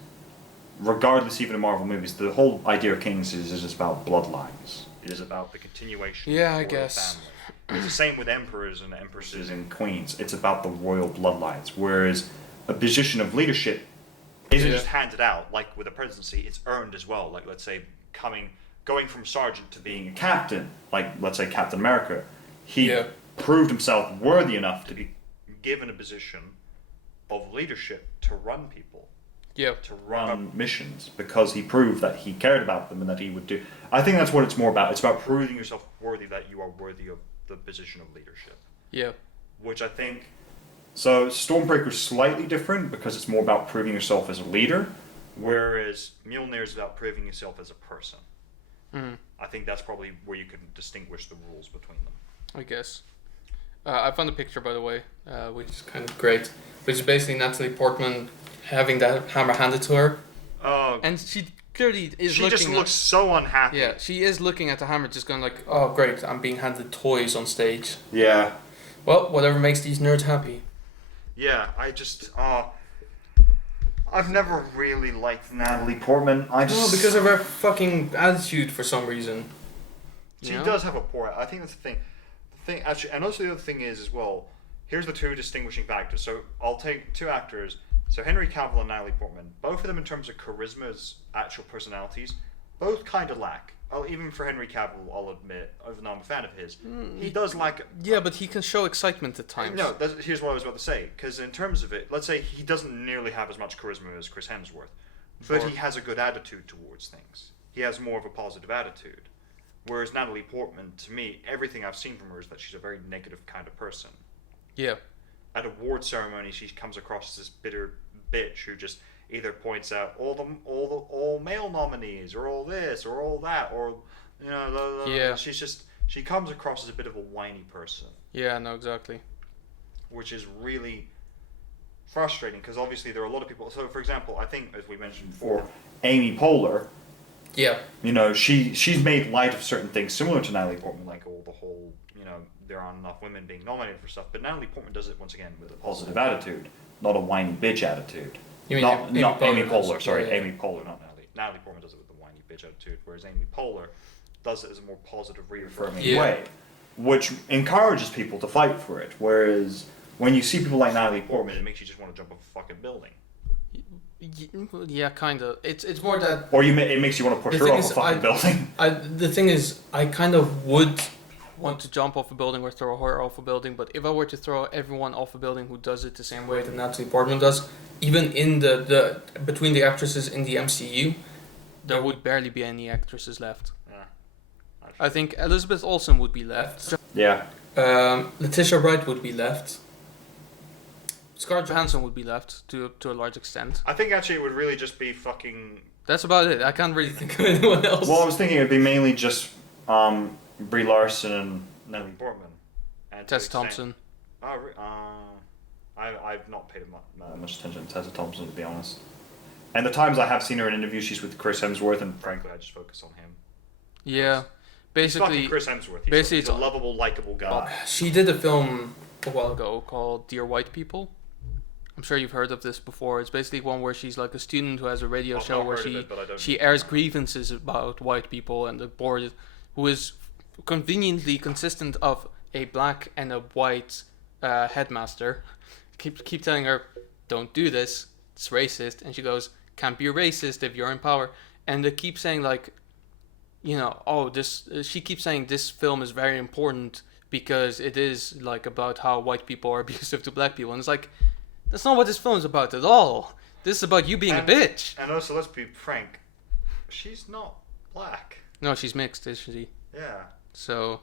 regardless even of Marvel movies, the whole idea of kings is just about bloodlines. It is about the continuation of the royal family. It's the same with emperors and empresses and queens. It's about the royal bloodlines, whereas a position of leadership isn't just handed out, like with a presidency, it's earned as well. Like, let's say, going from sergeant to being a captain, like, let's say, Captain America, he proved himself worthy enough to be given a position of leadership to run people. Yeah. to run missions because he proved that he cared about them and that he would do. I think that's what it's more about. It's about proving yourself worthy, that you are worthy of the position of leadership. Yeah. Which I think. So Stormbreaker's slightly different because it's more about proving yourself as a leader, whereas Mjolnir is about proving yourself as a person. Mm. I think that's probably where you can distinguish the rules between them. I guess. I found a picture, by the way, which is Kind of great. Which is basically Natalie Portman having that hammer handed to her. Oh, and she clearly is she looking. just looks so unhappy. Yeah, she is looking at the hammer, just going like, Oh, great, I'm being handed toys on stage. Yeah. Well, whatever makes these nerds happy. Yeah, I've never really liked Natalie Portman. No, because of her fucking attitude for some reason. She Yeah. does have a poor. I think that's the thing. Actually, and also the other thing is as well. Here's the two distinguishing factors. So I'll take two actors. So Henry Cavill and Natalie Portman. Both of them, in terms of charisma as actual personalities, both kind of lack. Even for Henry Cavill, I'll admit, even though I'm a fan of his, he does lack. yeah, but he can show excitement at times. No, here's what I was about to say. Because in terms of it, let's say he doesn't nearly have as much charisma as Chris Hemsworth, but he has a good attitude towards things. He has more of a positive attitude. Whereas Natalie Portman, to me, everything I've seen from her is that she's a very negative kind of person. Yeah. At award ceremony, she comes across as this bitter bitch who just either points out all male nominees, or all this, or all that, or Yeah. She comes across as a bit of a whiny person, Yeah. No. Exactly. which is really frustrating because obviously there are a lot of people. So, for example, I think as we mentioned before, Amy Poehler. Yeah. She's made light of certain things similar to Natalie Portman, like the whole, there aren't enough women being nominated for stuff. But Natalie Portman does it once again with a positive attitude, not a whiny bitch attitude. You mean Not Amy Poehler, does, sorry, yeah. Amy Poehler, not Natalie. Natalie Portman does it with the whiny bitch attitude, whereas Amy Poehler does it as a more positive, reaffirming way, which encourages people to fight for it. Whereas when you see people like Natalie Portman, it makes you just want to jump off a fucking building. Yeah, kind of. It's more that. Or it makes you want to push The her thing off is, a fucking building. The thing is, I kind of would Want to jump off a building or throw her off a building, but if I were to throw everyone off a building who does it the same way that Natalie Portman does, even in the between the actresses in the MCU, there would barely be any actresses left. Yeah. I think Elizabeth Olsen would be left. Yeah. Letitia Wright would be left. Scarlett Johansson would be left to a large extent. I think actually it would really just be fucking. That's about it. I can't really think of anyone else. Well, I was thinking it'd be mainly just Brie Larson and Natalie Portman. And Tessa Thompson. I've not paid much attention to Tessa Thompson, to be honest. And the times I have seen her in interviews, she's with Chris Hemsworth, and frankly, I just focus on him. Yeah, He's basically, fucking Chris Hemsworth. basically He's a it's- lovable, likable guy. She did a film a while ago called Dear White People. I'm sure you've heard of this before. It's basically one where she's like a student who has a radio I've show not where heard of it, but I don't she know. airs grievances about white people, and the board, who is conveniently consistent of a black and a white headmaster, keep telling her, don't do this, it's racist, and she goes, can't be racist if you're in power, and they keep saying like, she keeps saying this film is very important because it is like about how white people are abusive to black people, and it's like, that's not what this film is about at all. This is about you being a bitch. And also, let's be frank, she's not black. No, she's mixed, isn't she? Yeah. So,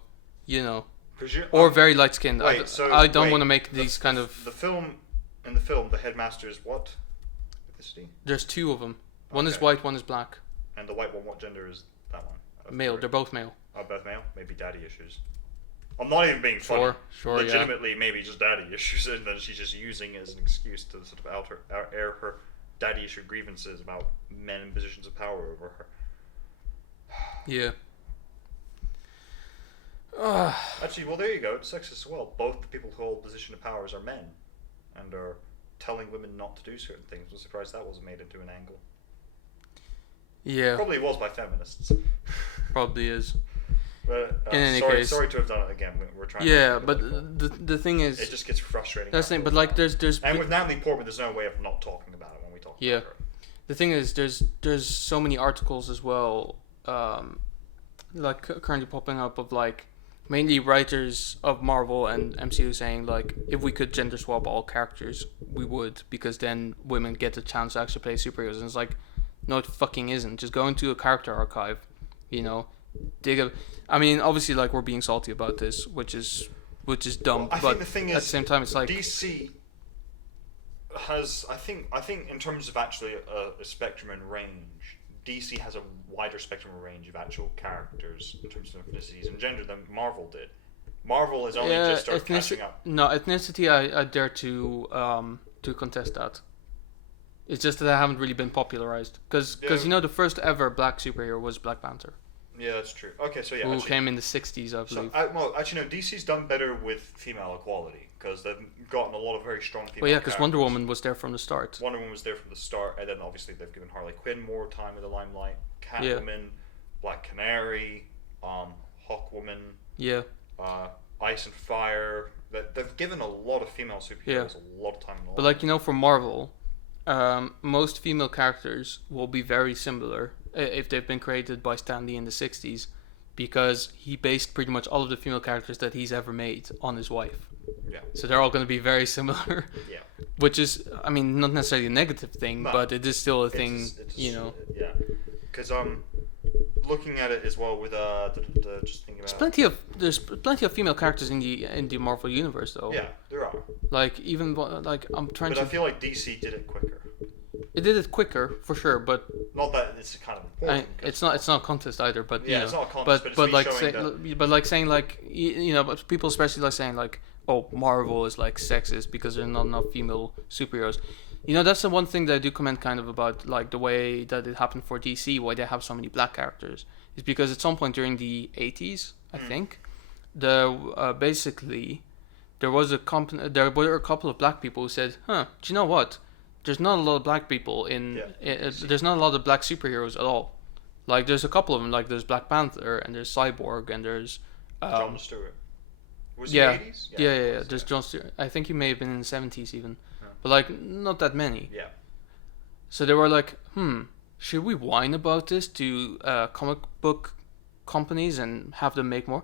Or very light skinned. I don't want to make these kind of. In the film, the headmaster is what ethnicity? There's two of them. One is Okay. white, one is black. And the white one, what gender is that one? Male. Sorry. They're both male. Oh, both male? Maybe daddy issues. I'm not even being funny. Sure, yeah. Legitimately, maybe just daddy issues, and then she's just using it as an excuse to sort of air her daddy issue grievances about men in positions of power over her. Yeah. Actually, well, there you go. It's sexist as well. Both the people who hold position of powers are men, and are telling women not to do certain things. I'm surprised that wasn't made into an angle. Yeah. Probably was by feminists. Probably is. But, In any sorry, case. sorry to have done it again. We're trying. Yeah, to but the thing is, it just gets frustrating. that's the thing. after But a like, while. there's And with Natalie Portman, there's no way of not talking about it when we talk Yeah. about her. The thing is, there's so many articles as well, like currently popping up of like mainly writers of Marvel and MCU saying like, if we could gender swap all characters, we would, because then women get a chance to actually play superheroes. And it's like, no, it fucking isn't. Just go into a character archive, you know, dig up. I mean, obviously, like, we're being salty about this, which is dumb. Well, I but think the thing at is, the same time, it's like DC has, I think in terms of actually a spectrum and range, DC has a wider spectrum and range of actual characters in terms of ethnicities and gender than Marvel did. Marvel has only just started catching up. No, ethnicity, I dare to contest that. It's just that they haven't really been popularized. Because you know, the first ever black superhero was Black Panther. Yeah, that's true. Okay, so yeah. Who came in the 60s, I believe. Well, actually, no, DC's done better with female equality, because they've gotten a lot of very strong female Well, yeah, because characters. Wonder Woman was there from the start. Wonder Woman was there from the start, and then obviously they've given Harley Quinn more time in the limelight. Catwoman, Black Canary, Hawkwoman, Yeah. Ice and Fire. They've given a lot of female superheroes a lot of time in the But like, you know, for Marvel, most female characters will be very similar if they've been created by Stan Lee in the 60s, because he based pretty much all of the female characters that he's ever made on his wife. Yeah. So they're all going to be very similar. Yeah. Which is, I mean, not necessarily a negative thing, No, but it is still a thing, you know. Yeah. Because looking at it as well with just thinking about. There's plenty of female characters in the Marvel universe, though. Yeah, there are. Like, even like I'm trying But to. I feel like DC did it quicker. It did it quicker for sure, but Not that it's kind of important. it's not a contest either. But Yeah, you it's know, not a contest, but it's but me like showing saying like you know, but people especially like saying like, oh, Marvel is like sexist because there's not enough female superheroes. You know, that's the one thing that I do comment kind of about, like the way that it happened for DC, why they have so many black characters, is because at some point during the 80s, I think, basically there were a couple of black people who said, do you know what? There's not a lot of black people there's not a lot of black superheroes at all. Like, there's a couple of them, like there's Black Panther and there's Cyborg and there's John Stewart. Was yeah, it the 80s? yeah. There's John Stewart. I think he may have been in the 70s even, but like not that many. Yeah. So they were like, should we whine about this to comic book companies and have them make more?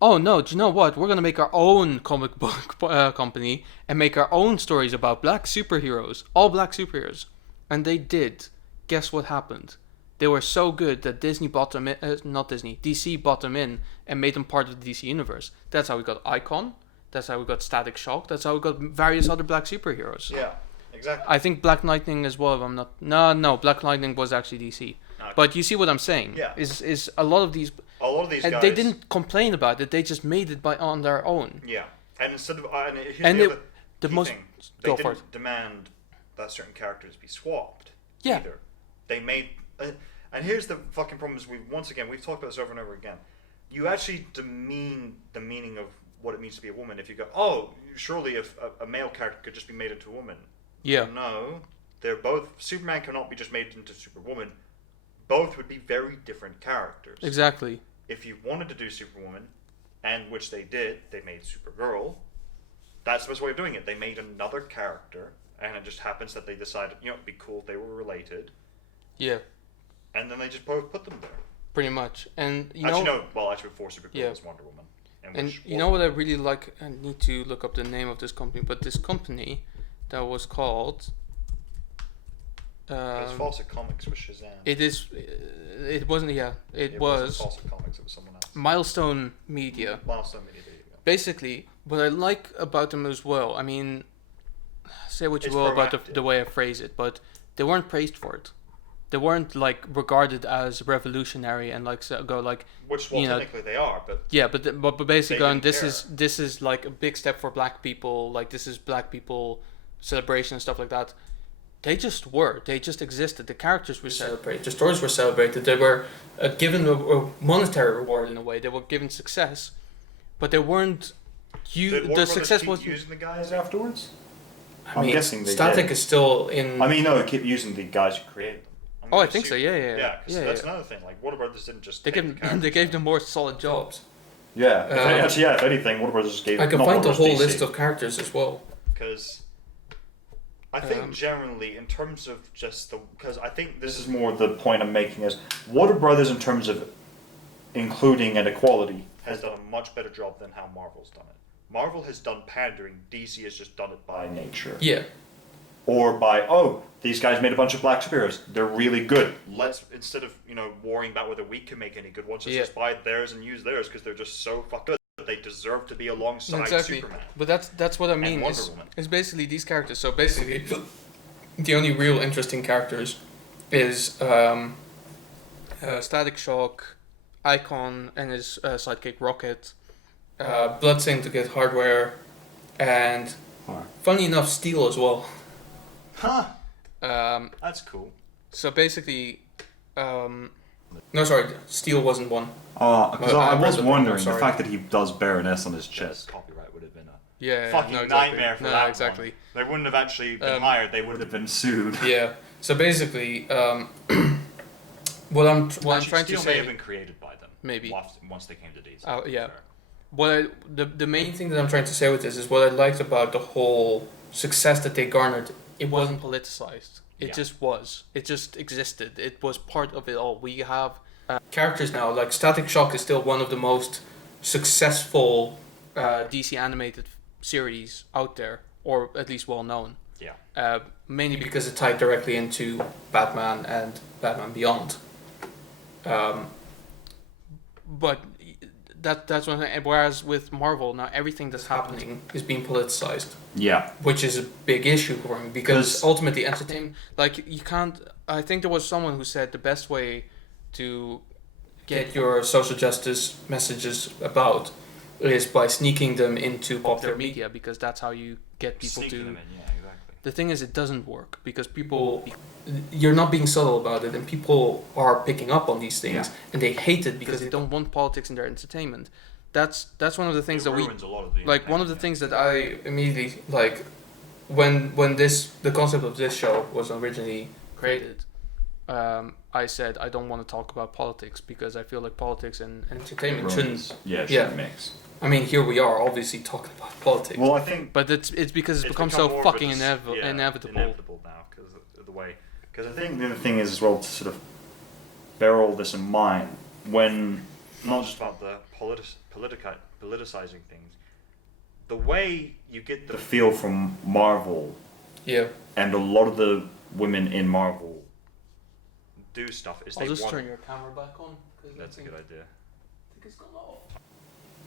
Oh no, do you know what? We're gonna make our own comic book company and make our own stories about black superheroes, all black superheroes. And they did. Guess what happened? They were so good that DC bought them in and made them part of the DC universe. That's how we got Icon. That's how we got Static Shock. That's how we got various other black superheroes. Yeah, exactly. I think Black Lightning as well. If I'm not, no, Black Lightning was actually DC. Okay. But you see what I'm saying? Yeah. Is a lot of these. A lot of these and guys. they didn't complain about it. They just made it on their own. Yeah, and instead of The most thing, go they for didn't demand that certain characters be swapped. Yeah. Either they made, and here's the fucking problem: is we've talked about this over and over again. You actually demean the meaning of what it means to be a woman if you go, oh, surely if a male character could just be made into a woman. Yeah. No, they're both. Superman cannot be just made into Superwoman. Both would be very different characters. Exactly. If you wanted to do Superwoman, and which they did, they made Supergirl. That's the best way of doing it. They made another character, and it just happens that they decided, it'd be cool if they were related. Yeah. And then they just both put them there. Pretty much. And Actually, before Supergirl was Wonder Woman. And you know what I really like? I need to look up the name of this company, but this company that was called. It's Fawcett Comics with Shazam. It is. It wasn't. Yeah. It was. Fawcett Comics. It was someone else. Milestone Media. Milestone Media. There you go. Basically, what I like about them as well. I mean, say what you will about the way I phrase it, but they weren't praised for it. They weren't like regarded as revolutionary and like which technically they are, but yeah, but basically going, this is like a big step for black people. Like, this is black people celebration and stuff like that. They just existed. The characters were celebrated. The stories were celebrated. They were given a monetary reward in a way. They were given success, but they weren't. The success was using the guys afterwards. I'm guessing they Static is still in. I mean, no, they keep using the guys who created them. I think so. Yeah. Yeah, that's another thing. Like, Warner Brothers didn't just. They gave them more solid jobs. Yeah. If anything, Warner Brothers just gave. I can find the whole list of characters as well. Because I think generally, in terms of just because I think this is more the point I'm making is Warner Brothers in terms of including and equality has done a much better job than how Marvel's done it. Marvel has done pandering, DC has just done it by nature. Yeah. Or by, these guys made a bunch of black superheroes. They're really good. Let's, instead of, worrying about whether we can make any good ones, let's just buy theirs and use theirs because they're just so fucking good that they deserve to be alongside Superman. But that's what I mean. And Wonder Woman. It's basically these characters. So Basically, the only real interesting characters is Static Shock, Icon and his sidekick Rocket, Bloodsaint to get hardware, and funny enough, Steel as well. Huh. That's cool. So basically, No, sorry, Steel wasn't one. Because I was wondering, the sorry. fact that he does bear an S on his chest. Copyright would have been a fucking nightmare for that exactly. one. They wouldn't have actually been hired, they would have been sued. Yeah. So basically, what I'm trying to Steel say may have been created by them. maybe. Once they came to DC. Oh yeah. Fair. The main main thing that I'm trying to say with this is what I liked about the whole success that they garnered. it wasn't politicized. It Yeah. just was. It just existed. It was part of it all. We have Characters now, like Static Shock is still one of the most successful. DC animated series out there, or at least well known. Yeah. Mainly Because it tied directly into Batman and Batman Beyond. but that's one thing. Whereas with Marvel now, everything that's happening Is being politicized, Yeah. which is a big issue for me because 'Cause- ultimately entertainment. like you can't. I think there was someone who said the best way to Get your social justice messages about is by sneaking them into popular media, because that's how you get people Sneaking to. them in, yeah, exactly. The thing is, it doesn't work because people. You're not being subtle about it, and people are picking up on these things, Yeah. and they hate it Because because they don't want politics in their entertainment. That's one of the things It that we ruins a lot of the like. One of the things that I immediately like when the concept of this show was originally created. I said I don't want to talk about politics because I feel like politics and entertainment shouldn't. Yeah, shouldn't mix. I mean, here we are obviously talking about politics. Well, I think but it's because it's become become so more of a fucking inevitable. Inevitable now because of the way. Because I think the other thing is as well to sort of bear all this in mind when not just about the politicizing things. The way you get the feel from Marvel yeah. and a lot of the women in Marvel do stuff is I'll they just want. turn your camera back on. That's a good idea. It's gone off.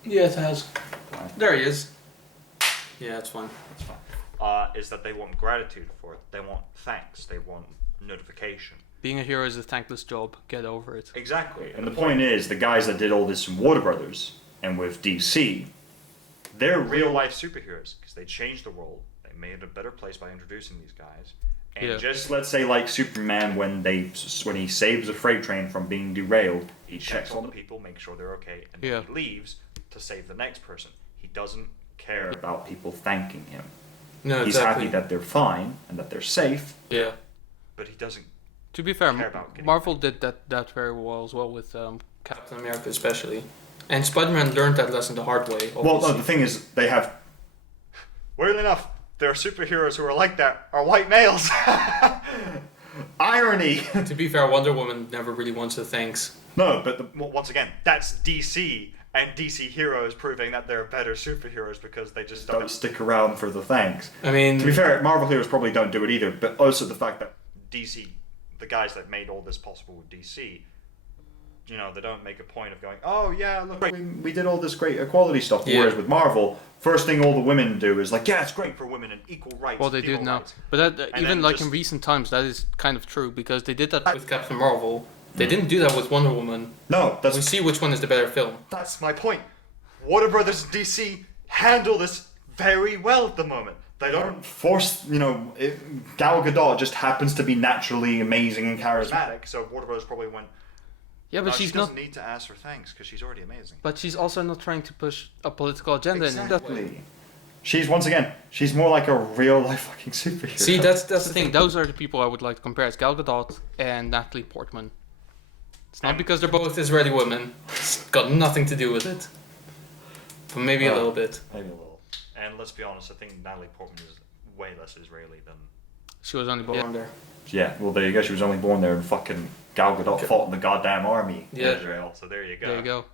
Yeah, it has. Fine. There he is. Yeah, it's fine. That's fine. Is that they want gratitude for it. They want thanks. They want notification. Being a hero is a thankless job. Get over it. Exactly. And the point is, the guys that did all this in Warner Brothers and with DC, they're real life superheroes because they changed the world. They made it a better place by introducing these guys. And Yeah. just let's say, like Superman, when he saves a freight train from being derailed, he checks on the people, makes sure they're okay, and then Yeah. he leaves to save the next person. He doesn't care about people thanking him. No, He's exactly. happy that they're fine and that they're safe, Yeah. but he doesn't. To be fair, Care about getting Marvel did that very well as well with Captain America especially. And Spider-Man learned that lesson the hard way. Well, no, obviously. the thing is, they have. Weirdly enough, there are superheroes who are like that are white males. Irony. To be fair, Wonder Woman never really wants the thanks. No, but once again, that's DC and DC heroes proving that they're better superheroes because they just don't stick around for the thanks. I mean, To be fair, Marvel heroes probably don't do it either, but also the fact that DC, the guys that made all this possible with DC, they don't make a point of going, oh yeah, look, we did all this great equality stuff. Yeah. Whereas with Marvel, first thing all the women do is like, yeah, it's great for women and equal rights. well, they do female now. rights. But that And even then like just- in recent times, that is kind of true because they did that. with Captain Marvel, they didn't do that with Wonder Woman. No, We see which one is the better film. that's my point. Warner Brothers and DC handle this very well at the moment. They don't force, Gal Gadot just happens to be naturally amazing and charismatic, so Warner Brothers probably went, Yeah, but she's she not. doesn't need to ask for thanks because she's already amazing. But she's also not trying to push a political agenda. Exactly. She's, once again, she's more like a real life fucking superhero. See, that's That's the thing. Those are the people I would like to compare. It's Gal Gadot and Natalie Portman. It's not because they're both. both Israeli women. It's got nothing to do with it. But maybe a little bit. Maybe a little. And let's be honest, I think Natalie Portman is way less Israeli than... She was only born there. Yeah, well, there you go. She was only born there and fucking Gal Gadot fought in the goddamn army Yeah. in Israel. So there you go. There you go.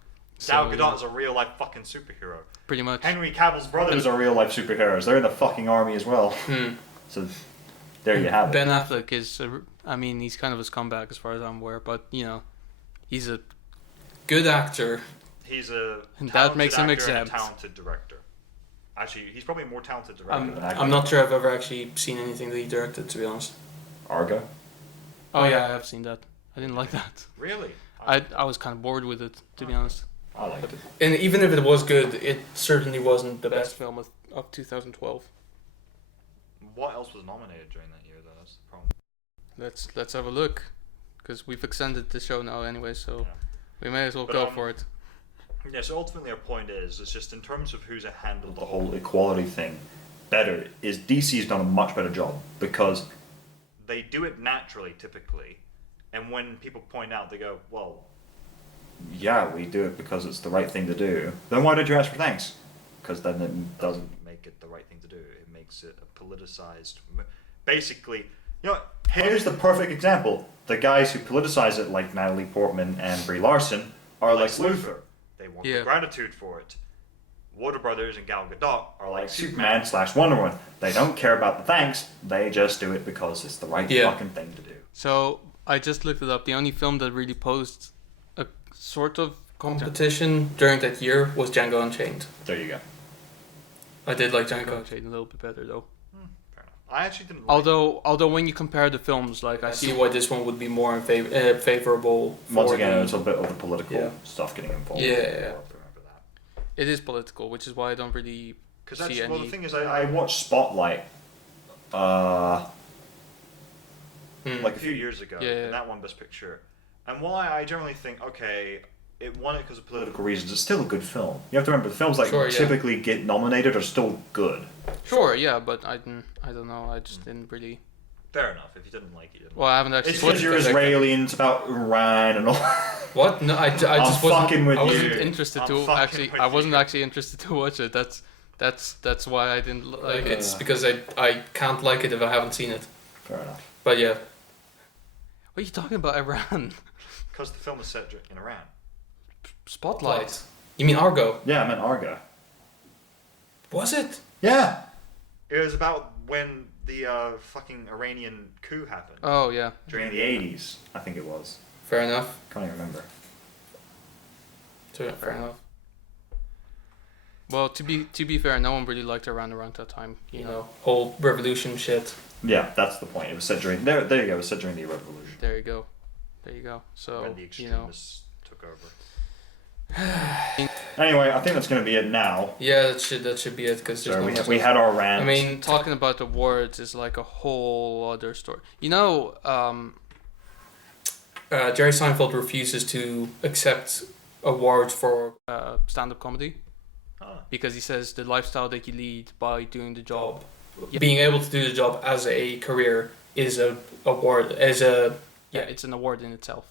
Gal So, Gadot is a real life fucking superhero. pretty much. Henry Cavill's brothers are real life superheroes. They're in the fucking army as well. So there you have it. Ben Affleck is, he's kind of a scumbag as far as I'm aware, but he's a Good actor. He's a And talented that makes him actor and a exempt. talented director. Actually, he's probably a more talented director than actor. I'm not sure I've ever actually seen anything that he directed, to be honest. Argo. Oh yeah, I have seen that. I didn't like that. Really? I was kind of bored with it, to be honest. I liked it. And even if it was good, it certainly wasn't the The best best. film of 2012. What else was nominated during that year, though? That's the problem. Let's have a look, because we've extended the show now anyway, so Yeah. we may as well But, go for it. Yeah, so ultimately our point is, it's just in terms of who's handled the whole equality thing better, is DC's done a much better job, because they do it naturally, typically, and when people point out, they go, well, yeah, we do it because it's the right thing to do. Then why don't you ask for thanks? Because then it doesn't make it the right thing to do. It makes it a politicized... Basically, here's the perfect example. The guys who politicize it, like Natalie Portman and Brie Larson, are like Luthor. They want Yeah. the gratitude for it. Warner Brothers and Gal Gadot are like Superman / Wonder Woman. They don't care about the thanks. They just do it because it's the right fucking thing to do. So I just looked it up. The only film that really posed a sort of Competition during that year was Django Unchained. There you go. I did like Django Django. Unchained a little bit better though. Fair enough. I actually didn't like Although when you compare the films, like I I see see why this one would be more favorable. Once for again, the- it's a bit of the political Yeah. stuff getting involved. Yeah. I remember that. it is political, which is why I don't really Because see that's any. the thing is, I watched Spotlight, like a few years ago, Yeah. and that won Best Picture. And while I generally think, okay, it won it because of political reasons, it's still a good film. You have to remember, the films like Sure, yeah. typically get nominated are still good. Sure, yeah, but I don't know. I just didn't really. Fair enough. If you didn't like it, you didn't. Well, I haven't actually. It's because you're Israeli and it's about Iran and all. What? No, I just I'm wasn't. fucking with I you. wasn't Interested I'm to fucking actually. with I wasn't you. actually interested to watch it. That's why I didn't like it. It's because I can't like it if I haven't seen it. Fair enough. But yeah, What are you talking about, Iran? Because the film is set in Iran. Spotlight. You mean Argo? Yeah, I meant Argo. Was it? Yeah. It was about when the fucking Iranian coup happened. Oh yeah. During the 80s, I think it was. Fair enough. Can't even remember. Fair enough. Well, to be fair, no one really liked Iran around that time. You know, whole revolution shit. Yeah, that's the point. It was set during there you go. It was set during the revolution There you go. So when the you know. extremists took over. Anyway, I think that's going to be it now. Yeah, that should be it. Because So we had our rant. I mean, talking about awards is like a whole other story. You know, Jerry Seinfeld refuses to accept awards for stand-up comedy Ah. because he says the lifestyle that you lead by doing the job. being able to do the job as a career is a award as a Yeah, it's an award in itself.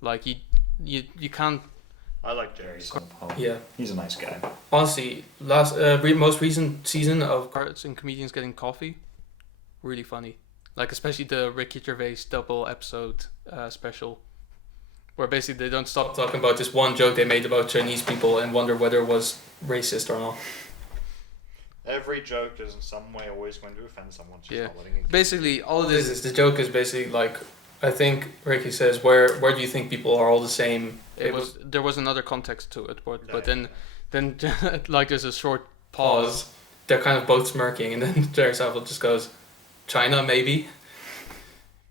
Like you can't. I like Jerry Seinfeld. yeah. He's a nice guy. Honestly, most recent season of Cards and comedians getting coffee, really funny. Like especially the Ricky Gervais double episode special, where basically they don't stop talking about this one joke they made about Chinese people and wonder whether it was racist or not. Every joke is in some way always going to offend someone. Just Yeah. not letting it. Basically, all of This this is the joke is basically like I think Ricky says where do you think people are all the same? there was another context to it, but Yeah. then like there's a short pause. They're kind of both smirking, and then Jerry Seinfeld just goes, "China, maybe."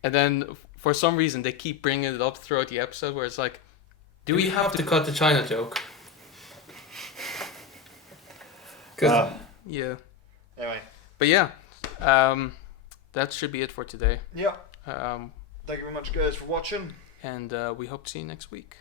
And then for some reason they keep bringing it up throughout the episode, where it's like, Do we have to cut the China joke? 'Cause yeah. Anyway, But yeah, that should be it for today. yeah. Um, Thank you very much, guys, for watching. and we hope to see you next week.